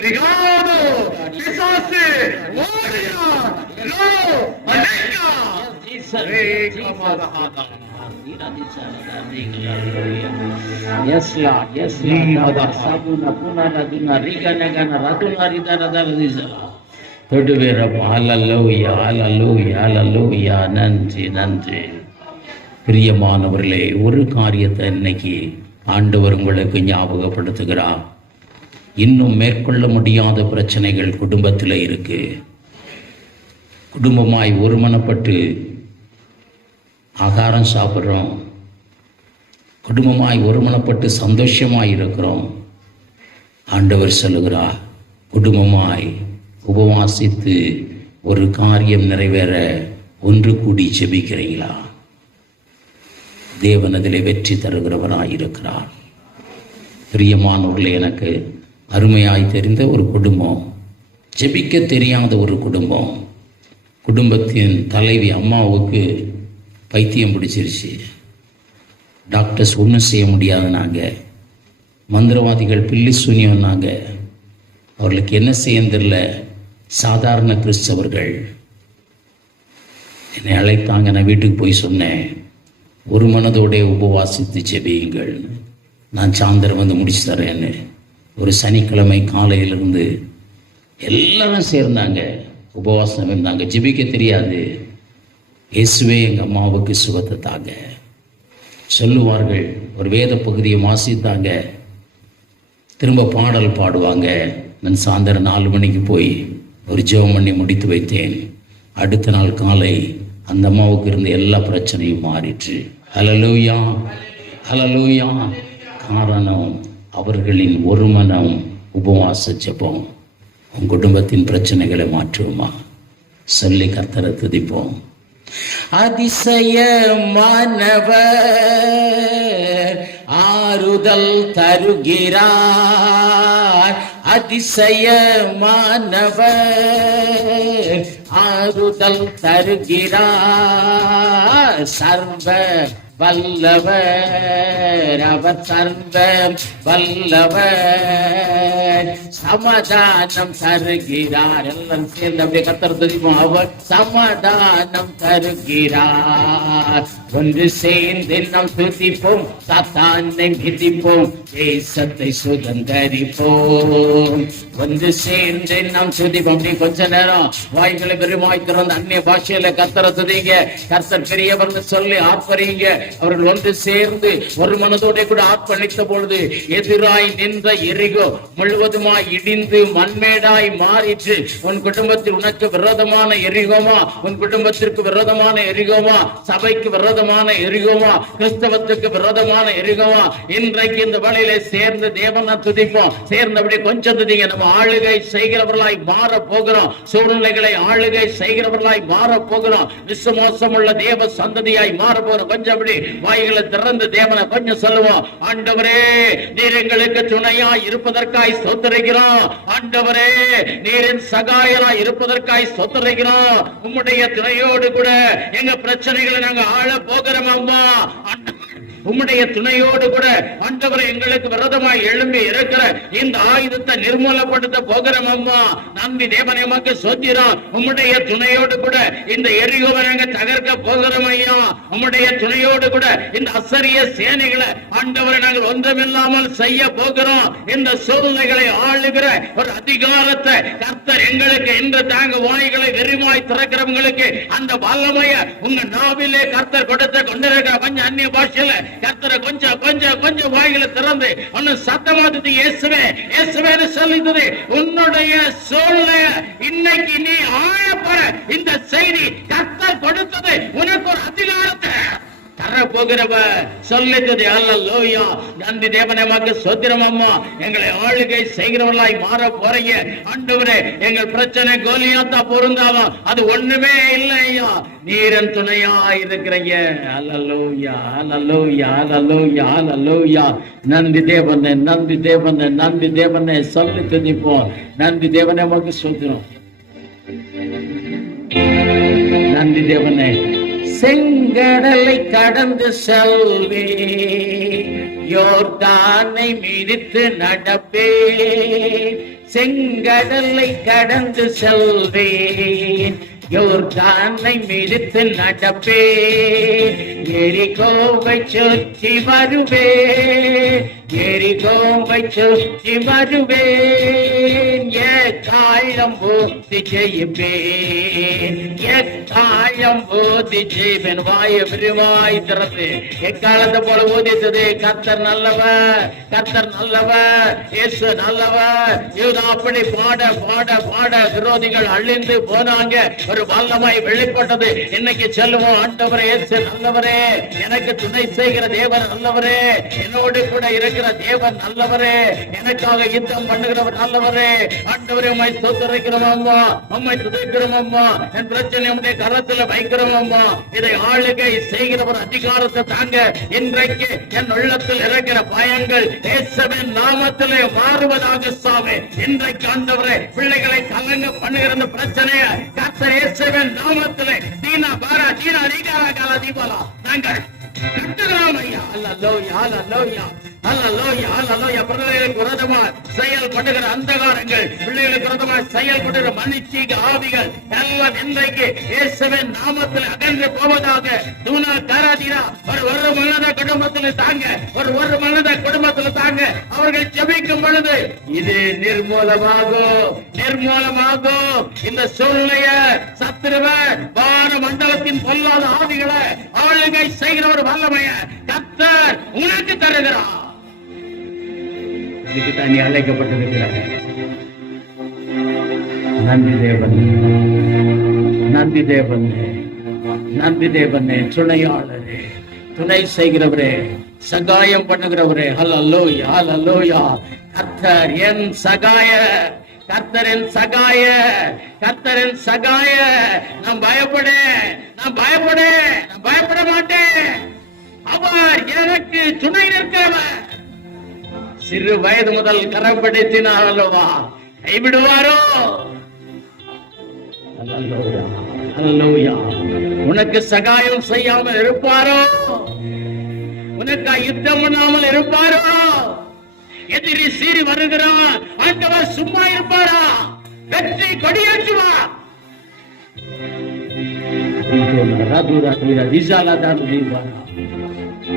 Rigado, Pisase, Warrior, Lo, Aleka, Yes, Lord. Yes, Lord. Sabuna, Punana, Duna, Riganagana, Ratuna, Ridana, Rizala. தொடுவேரப்பா. ஹல்லேலூயா, ஹல்லேலூயா, ஹல்லேலூயா. நன்றி, நன்றி. பிரியமானவர்களே, ஒரு காரியத்தை இன்னைக்கு ஆண்டவர் உங்களுக்கு ஞாபகப்படுத்துகிறார். இன்னும் மேற்கொள்ள முடியாத பிரச்சனைகள் குடும்பத்தில் இருக்கு. குடும்பமாய் ஒருமனப்பட்டு ஆகாரம் சாப்பிட்றோம், குடும்பமாய் ஒருமனப்பட்டு சந்தோஷமாய் இருக்கிறோம். ஆண்டவர் சொல்லுகிறார், குடும்பமாய் உபவாசித்து ஒரு காரியம் நிறைவேற ஒன்று கூடி ஜெபிக்கிறீங்களா? தேவன் அதிலே வெற்றி தருகிறவராய் இருக்கிறார். பிரியமானவர்களே, எனக்கு அருமையாய் தெரிந்த ஒரு குடும்பம், ஜெபிக்க தெரியாத ஒரு குடும்பம். குடும்பத்தின் தலைவி அம்மாவுக்கு பைத்தியம் பிடிச்சிருச்சு. டாக்டர்ஸ் ஒன்றும் செய்ய முடியாதுனாங்க. மந்திரவாதிகள் பில்லி சூனியம்னாங்க. அவர்களுக்கு என்ன செய்ய தெரியல. சாதாரண கிறிஸ்தவர்கள் என்னை அழைத்தாங்க. நான் வீட்டுக்கு போய் சொன்னேன், ஒரு மனதோட உபவாசித்து ஜெபியுங்கள், நான் சாயந்தரம் வந்து முடிச்சு தரேன்னு. ஒரு சனிக்கிழமை காலையிலிருந்து எல்லாரும் சேர்ந்தாங்க, உபவாசம் இருந்தாங்க. ஜெபிக்க தெரியாது. இயேசுவே எங்கள் அம்மாவுக்கு சுகத்தை தாங்க சொல்லுவார்கள். ஒரு வேத பகுதியை வாசித்தாங்க, திரும்ப பாடல் பாடுவாங்க. நான் சாயந்தரம் 4 மணிக்கு போய் ஒரு ஜெபம் பண்ணி முடித்து வைத்தேன். அடுத்த நாள் காலை அந்த அம்மாவுக்கு இருந்த எல்லா பிரச்சனையும் மாறிற்று. ஹல்லேலூயா, ஹல்லேலூயா. காரணம் அவர்களின் ஒரு மனம் உபவாச ஜெபம். உன் குடும்பத்தின் பிரச்சனைகளை மாற்றுவோமா? சொல்லி கர்த்தரை துதிப்போம். அதிசயமானவர் ஆறுதல் தருகிறார். அதிசயமானவர் ஆறுதல் தருகிறார். சர்வ வல்லவர், அவர் சர்வ வல்லவர், சமாதானம் தருகிறார். எல்லாம் சேர்ந்து அப்படியே கர்த்தர் துதிப்போம். அவர் சமாதானம் தருகிறார். ஒன்று சேர்ந்து நாம் துதிப்போம், சாத்தானை மிதிப்போம், தேசத்தை சுதந்தரிப்போம். ஒன்று சேர்ந்து நாம் துதிப்போம். அப்படி கொஞ்ச நேரம் வாய்களை பெருமாய் திறந்து அந்நிய பாஷையில கர்த்தரை துதிங்க. கர்த்தர் பெரியவர்னு சொல்லி ஆர்ப்பரிங்க. அவர்கள் ஒன்று சேர்ந்து ஒரு மனதோட கூட ஆர்ப்பணித்த பொழுது எதிராய் நின்ற எரிகோ முழுவதுமாய் இடிந்து மண்மேடாய் மாறிற்று. உன் குடும்பத்தில் உனக்கு விரோதமான எரிகோமா, உன் குடும்பத்திற்கு விரோதமான எரிகோமா, சபைக்கு விரோதமான எரிகோமா, கிறிஸ்தவத்துக்கு விரோதமான எரிகோமா, இன்றைக்கு இந்த வழியில சேர்ந்து தேவனை துதிப்போம். சேர்ந்தபடி கொஞ்சம் துதிங்க. நம்ம ஆளுகை செய்கிறவர்களாய் மாற போகிறோம். சூழ்நிலைகளை ஆளுகை செய்கிறவர்களாய் மாற போகிறோம். விசுவாசம் உள்ள தேவ சந்ததியாய் மாற போகிறோம். கொஞ்சம் அப்படி வாய்களை திறந்து தேவனை கொஞ்சம் சொல்லுவோம். ஆண்டவரே, நீர் எங்களுக்கு துணையாய் இருப்பதற்காய் ஸ்தோத்திரிக்கிறோம். ஆண்டவரே, நீரின் சகாயராய் இருப்பதற்காய் ஸ்தோத்திரிக்கிறோம். உம்முடைய துணையோடு கூட எங்க பிரச்சனைகளை நாங்க ஆள போகிறோம் அம்மா. உம்முடைய துணையோடு கூட ஆண்டவரை எங்களுக்கு விரோதமாய் எழும்பி இருக்கிற இந்த ஆயுதத்தை நிர்மூலப்படுத்த போகிறோம் அம்மா. நம்பி தேவனை உமக்கு ஸ்தோத்திரம். உம்முடைய துணையோடு கூட இந்த எரிகோவை நாங்க தகர்க்க போகிறோம் ஐயா. உம்முடைய துணையோடு கூட இந்த அசரிய சேனைகளை ஆண்டவரை நாங்கள் ஒன்றுமில்லாமல் செய்ய போகிறோம். இந்த சூழ்நிலைகளை ஆளுகிற ஒரு அதிகாரத்தை கர்த்தர் எங்களுக்கு இன்று தாங்க வாய்களை வெறிமாய் திறக்கிறவங்களுக்கு அந்த வல்லமைய உங்க நாவிலே கர்த்தர் கொடுத்த கொண்டிருக்கிற கொஞ்சம் அந்நிய பாஷையில கர்த்தரை கொஞ்சம் கொஞ்சம் கொஞ்சம் வாய்களை திறந்து ஒன்னு சத்தமாத்து இயேசுவே இயேசுவேன்னு சொல்லித்தது. உன்னுடைய சூழ்நிலை இன்னைக்கு நீ ஆழப்பட இந்த செய்தி கர்த்தர் கொடுத்தது உனக்கு ஒரு அதிகாரத்தை தர போகிறவ சொல்லித்தது. அல்லேலூயா. நன்றி தேவனே, உமக்கு ஸ்தோத்திரம் அம்மா. எங்களை ஆளுகை செய்கிறவர்களாய் மாற போறீங்க ஆண்டவரே. எங்கள் பிரச்சனை கோலியாத்தா பொருந்தாலும் அது ஒண்ணுமே இல்லை ஐயா. நீரன் துணையா இருக்கிறீங்க. அல்லேலூயா, அல்லேலூயா, அல்லேலூயா, அல்லேலூயா. நன்றி தேவனே, நன்றி தேவனே, நன்றி தேவனே. சொல்லி துதிப்போம். நன்றி தேவனே, உமக்கு ஸ்தோத்திரம். நன்றி தேவனே. செங்கடலை கடந்து செல்வே, யோர்தானை மிதித்து நடப்பே. செங்கடலை கடந்து செல்வேன், யோர்தானை மிதித்து நடப்பே. எரிகோவை சுற்றி வருவே, எரிகோவை சுற்றி வருவேன். எக்காலம் பூர்த்தி செய்வேன், எக்காலம் பூர்த்தி செய்வேன். வாய விரிவாய் திறந்து எக்காலத்தை போல ஊதித்தது. கர்த்தர் நல்லவர், கர்த்தர் நல்லவர், இயேசு நல்லவர். யூதா அப்படி பாட பாட பாட விரோதிகள் அழிந்து போனாங்க. ஒரு வல்லமாய் வெளிப்பட்டது. இன்னைக்கு சொல்லுவோம், ஆண்டவரே இயேசு நல்லவரே, எனக்கு துணை செய்கிற தேவன் நல்லவரே, என்னோடு கூட இருக்கிற தேவன் நல்லவரே, எனக்காக யுத்தம் பண்ணுகிறவர் நல்லவரே. ஆண்டவரே, உம்மை ஸ்தோத்திரிக்கிறோம் அம்மா, உம்மை துதிக்கிறோம் அம்மா. என் பிரச்சனை உம்முடைய கரத்துல வைக்கிறோம் அம்மா. இதை ஆளுகை செய்கிற ஒரு அதிகாரத்தை தாங்க. இன்றைக்கு என் உள்ளத்தில் இருக்கிற பயங்கள் இயேசுவின் நாமத்திலே மாறுவதாக சாமி. இன்றைக்கு ஆண்டவரே, பிள்ளைகளை கலங்க பண்ணுகிற அந்த பிரச்சனையை கர்த்தர் இயேசுவின் நாமத்திலே தீனா பாரா தீனா ரீகால கால தீபாலா நாங்கள் கட்டுகிறோம் ஐயா. அல்லேலூயா, அல்லேலூயா, அல்லேலூயா, அல்லேலூயா. பிள்ளைகளுக்கு விரோதமா செயல்படுகிற அந்தகாரங்கள், பிள்ளைகளுக்கு விரோதமா செயல்படுகிற மனிதீக ஆவிகள் எல்லாம் இன்றைக்கு இயேசுவின் நாமத்தில் அகன்று போவதாக. தூணா காராதீரா ஒரு மனத குடும்பத்தில் தாங்க, ஒரு மனத குடும்பத்தில் தாங்க. அவர்கள் ஜெபிக்கும் பொழுது இது நிர்மூலமாகும், நிர்மூலமாகும். இந்த சூழ்நிலைய சத்துருவ வான மண்டலத்தின் பொல்லாத ஆவிகளை ஆளுகை செய்கிற ஒரு வல்லமைய கர்த்தர் உனக்கு தருகிறார். அதுக்கு தான் நீ அழைக்கப்பட்டிருக்கிறார். நன்றி தேவன், நன்றி தேவன், நன்றி தேவனே. துணையாளரே, துணை செய்கிறவரே, சகாயம் பண்ணுகிறவரே. அல்லேலூயா, அல்லேலூயா. கர்த்தர் என் சகாய, கர்த்தரின் சகாய, கர்த்தரின் சகாய. நான் பயப்பட மாட்டேன். அவர் எனக்கு துணை நிற்கிறவர். சிறு வயது முதல் கரப்படுத்தினார் அல்லவா, கைவிடுவாரோ? அல்லேலூயா, அல்லேலூயா. உனக்கு சகாயம் செய்யாமல் இருப்பாரோ? உனக்காய் யுத்தம் பண்ணாமல் இருப்பாரோ? எதிரி சீறி வருகிறான், ஆண்டவர் சும்மா இருப்பாரா? வெற்றி கொடியேற்றுவா.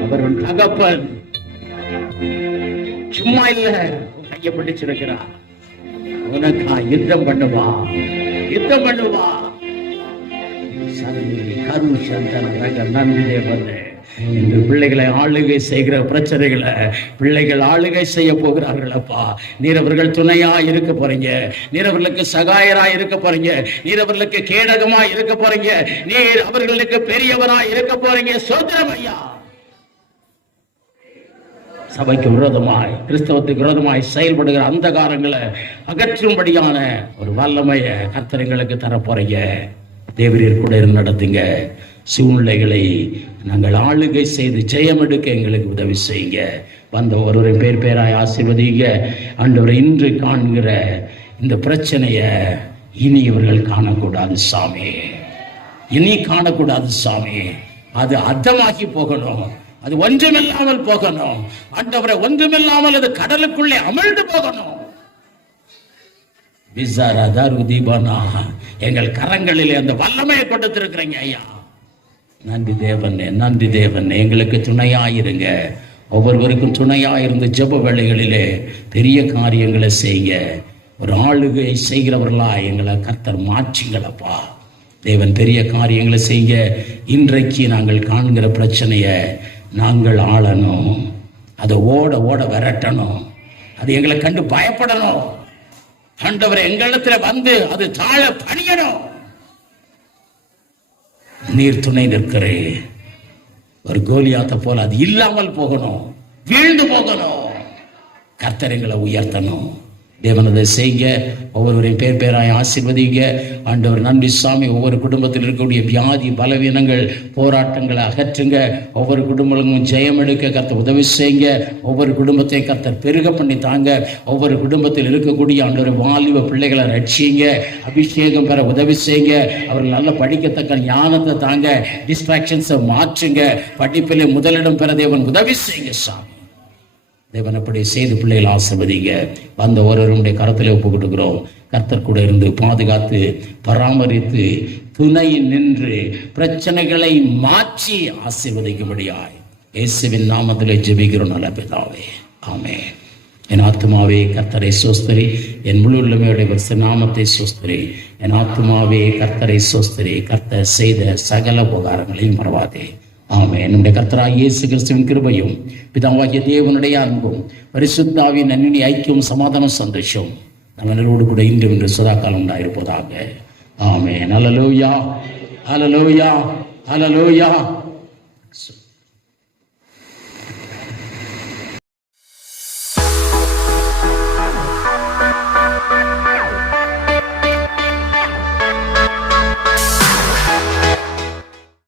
அவர் தகப்பன் சும்மா இல்ல, கைய பிடிச்சிருக்கிறார். உனக்கா யுத்தம் பண்ணுவா, யுத்தம் பண்ணுவா. நன்றி தேவனே. இந்த பிள்ளைகளை ஆளுகை செய்கிற பிரச்சனைகளை பிள்ளைகள் ஆளுகை செய்ய போகிறார்கள் அப்பா. நீர் அவர்கள் துணையா இருக்க போறீங்க, நீர் அவர்களுக்கு சகாயரா இருக்க போறீங்க, நீர் அவர்களுக்கு கேடகமா இருக்க போறீங்க, நீர் அவர்களுக்கு பெரியவரா இருக்க போறீங்க. சோதரம் ஐயா. சபைக்கு விரோதமாய், கிறிஸ்தவத்துக்கு விரோதமாய் செயல்படுகிற அந்த காரங்களை அகற்றும்படியான ஒரு வல்லமைய கர்த்தர்களுக்கு தர போறீங்க. தேவரீர் கூட இருந்து நடத்துங்க. சூழ்நிலைகளை நாங்கள் ஆளுகை செய்து ஜெயம் எடுக்க எங்களுக்கு உதவி செய்யுங்க. வந்த ஒருவரை பேர் பேராய் ஆசீர்வதிங்க. ஆண்டவரை இன்று காண்கிற இந்த பிரச்சனையை இனி இவர்கள் காணக்கூடாது சாமி, இனி காணக்கூடாது சாமி. அது அர்த்தமாக்கி போகணும், அது ஒன்றுமில்லாமல் போகணும். ஆண்டவரை ஒன்றுமில்லாமல் அது கடலுக்குள்ளே அமிழ்ந்து போகணும். எங்கள் கரங்களிலே அந்த வல்லமையை கொடுத்திருக்கிறீங்க ஐயா. நன்றி தேவனே, நன்றி தேவனே. எங்களுக்கு துணையாயிருங்க, ஒவ்வொருவருக்கும் துணையாயிருந்து ஜெப வேளைகளிலே பெரிய காரியங்களை செய்ய ஒரு ஆளுகை செய்கிறவர்களா எங்களை கர்த்தர் மாற்றிங்களப்பா. தேவன் பெரிய காரியங்களை செய்ய இன்றைக்கு நாங்கள் காண்கிற பிரச்சனையை நாங்கள் ஆளணும், அதை ஓட ஓட விரட்டணும், அது எங்களை கண்டு பயப்படணும். ஆண்டவரை எங்களிடத்துல வந்து அது தாழ பணியணும். நீர் துணை நிற்கிறே. ஒரு கோலியாத்த போல அது இல்லாமல் போகணும், வீழ்ந்து போகணும். கர்த்தர் எங்களை உயர்த்தணும். தேவனதை செய்ய ஒவ்வொருவரையும் பேர் பேராய் ஆசீர்வதிங்க. ஆண்டவர் நன்றி சாமி. ஒவ்வொரு குடும்பத்தில் இருக்கக்கூடிய வியாதி பலவீனங்கள் போராட்டங்களை அகற்றுங்க. ஒவ்வொரு குடும்பங்களும் ஜெயம் எடுக்க கர்த்தர் உதவி செய்யுங்க. ஒவ்வொரு குடும்பத்தையும் கர்த்தர் பெருக பண்ணி தாங்க. ஒவ்வொரு குடும்பத்தில் இருக்கக்கூடிய ஆண்டவர் வாலிப பிள்ளைகளை ரட்சிங்க, அபிஷேகம் பெற உதவி செய்யுங்க. அவர்கள் நல்லா படிக்கத்தக்க ஞானத்தை தாங்க, டிஸ்ட்ராக்ஷன்ஸை மாற்றுங்க, படிப்பிலே முதலிடம் பெற தேவன் உதவி செய்யுங்க சாமி. தேவன் அப்படி செய்து பிள்ளைகள் ஆசீர்வதிங்க. வந்த ஒருவருடைய கரத்தில் ஒப்பு கொடுக்கிறோம். கர்த்தர் கூட இருந்து பாதுகாத்து பராமரித்து துணை நின்று பிரச்சனைகளை மாற்றி ஆசீர்வதிக்கும்படியாய் இயேசுவின் நாமத்திலே ஜெபிக்கிறோம் நல்ல பிதாவே, ஆமென். என் ஆத்துமாவே கர்த்தரை சோஸ்தரி, என் முழு உள்ளமையுடைய நாமத்தை சோஸ்தரி. என் ஆத்துமாவே கர்த்தரை சோஸ்தரி, கர்த்தர் செய்த சகல உபகாரங்களையும் மறவாதே. ஆமென். நம்முடைய கர்த்தராகிய இயேசு கிறிஸ்துவின் கிருபையும் பிதாவாகிய தேவனுடைய அன்பும் பரிசுத்தாவின் அன்பின் ஐக்கியம் சமாதானம் சந்தோஷம் நம்மளோடு கூட இன்றும் இன்று சதாகாலம் உண்டாயிருப்பதாக. ஆமென். ஹல்லேலூயா, ஹல்லேலூயா, ஹல்லேலூயா.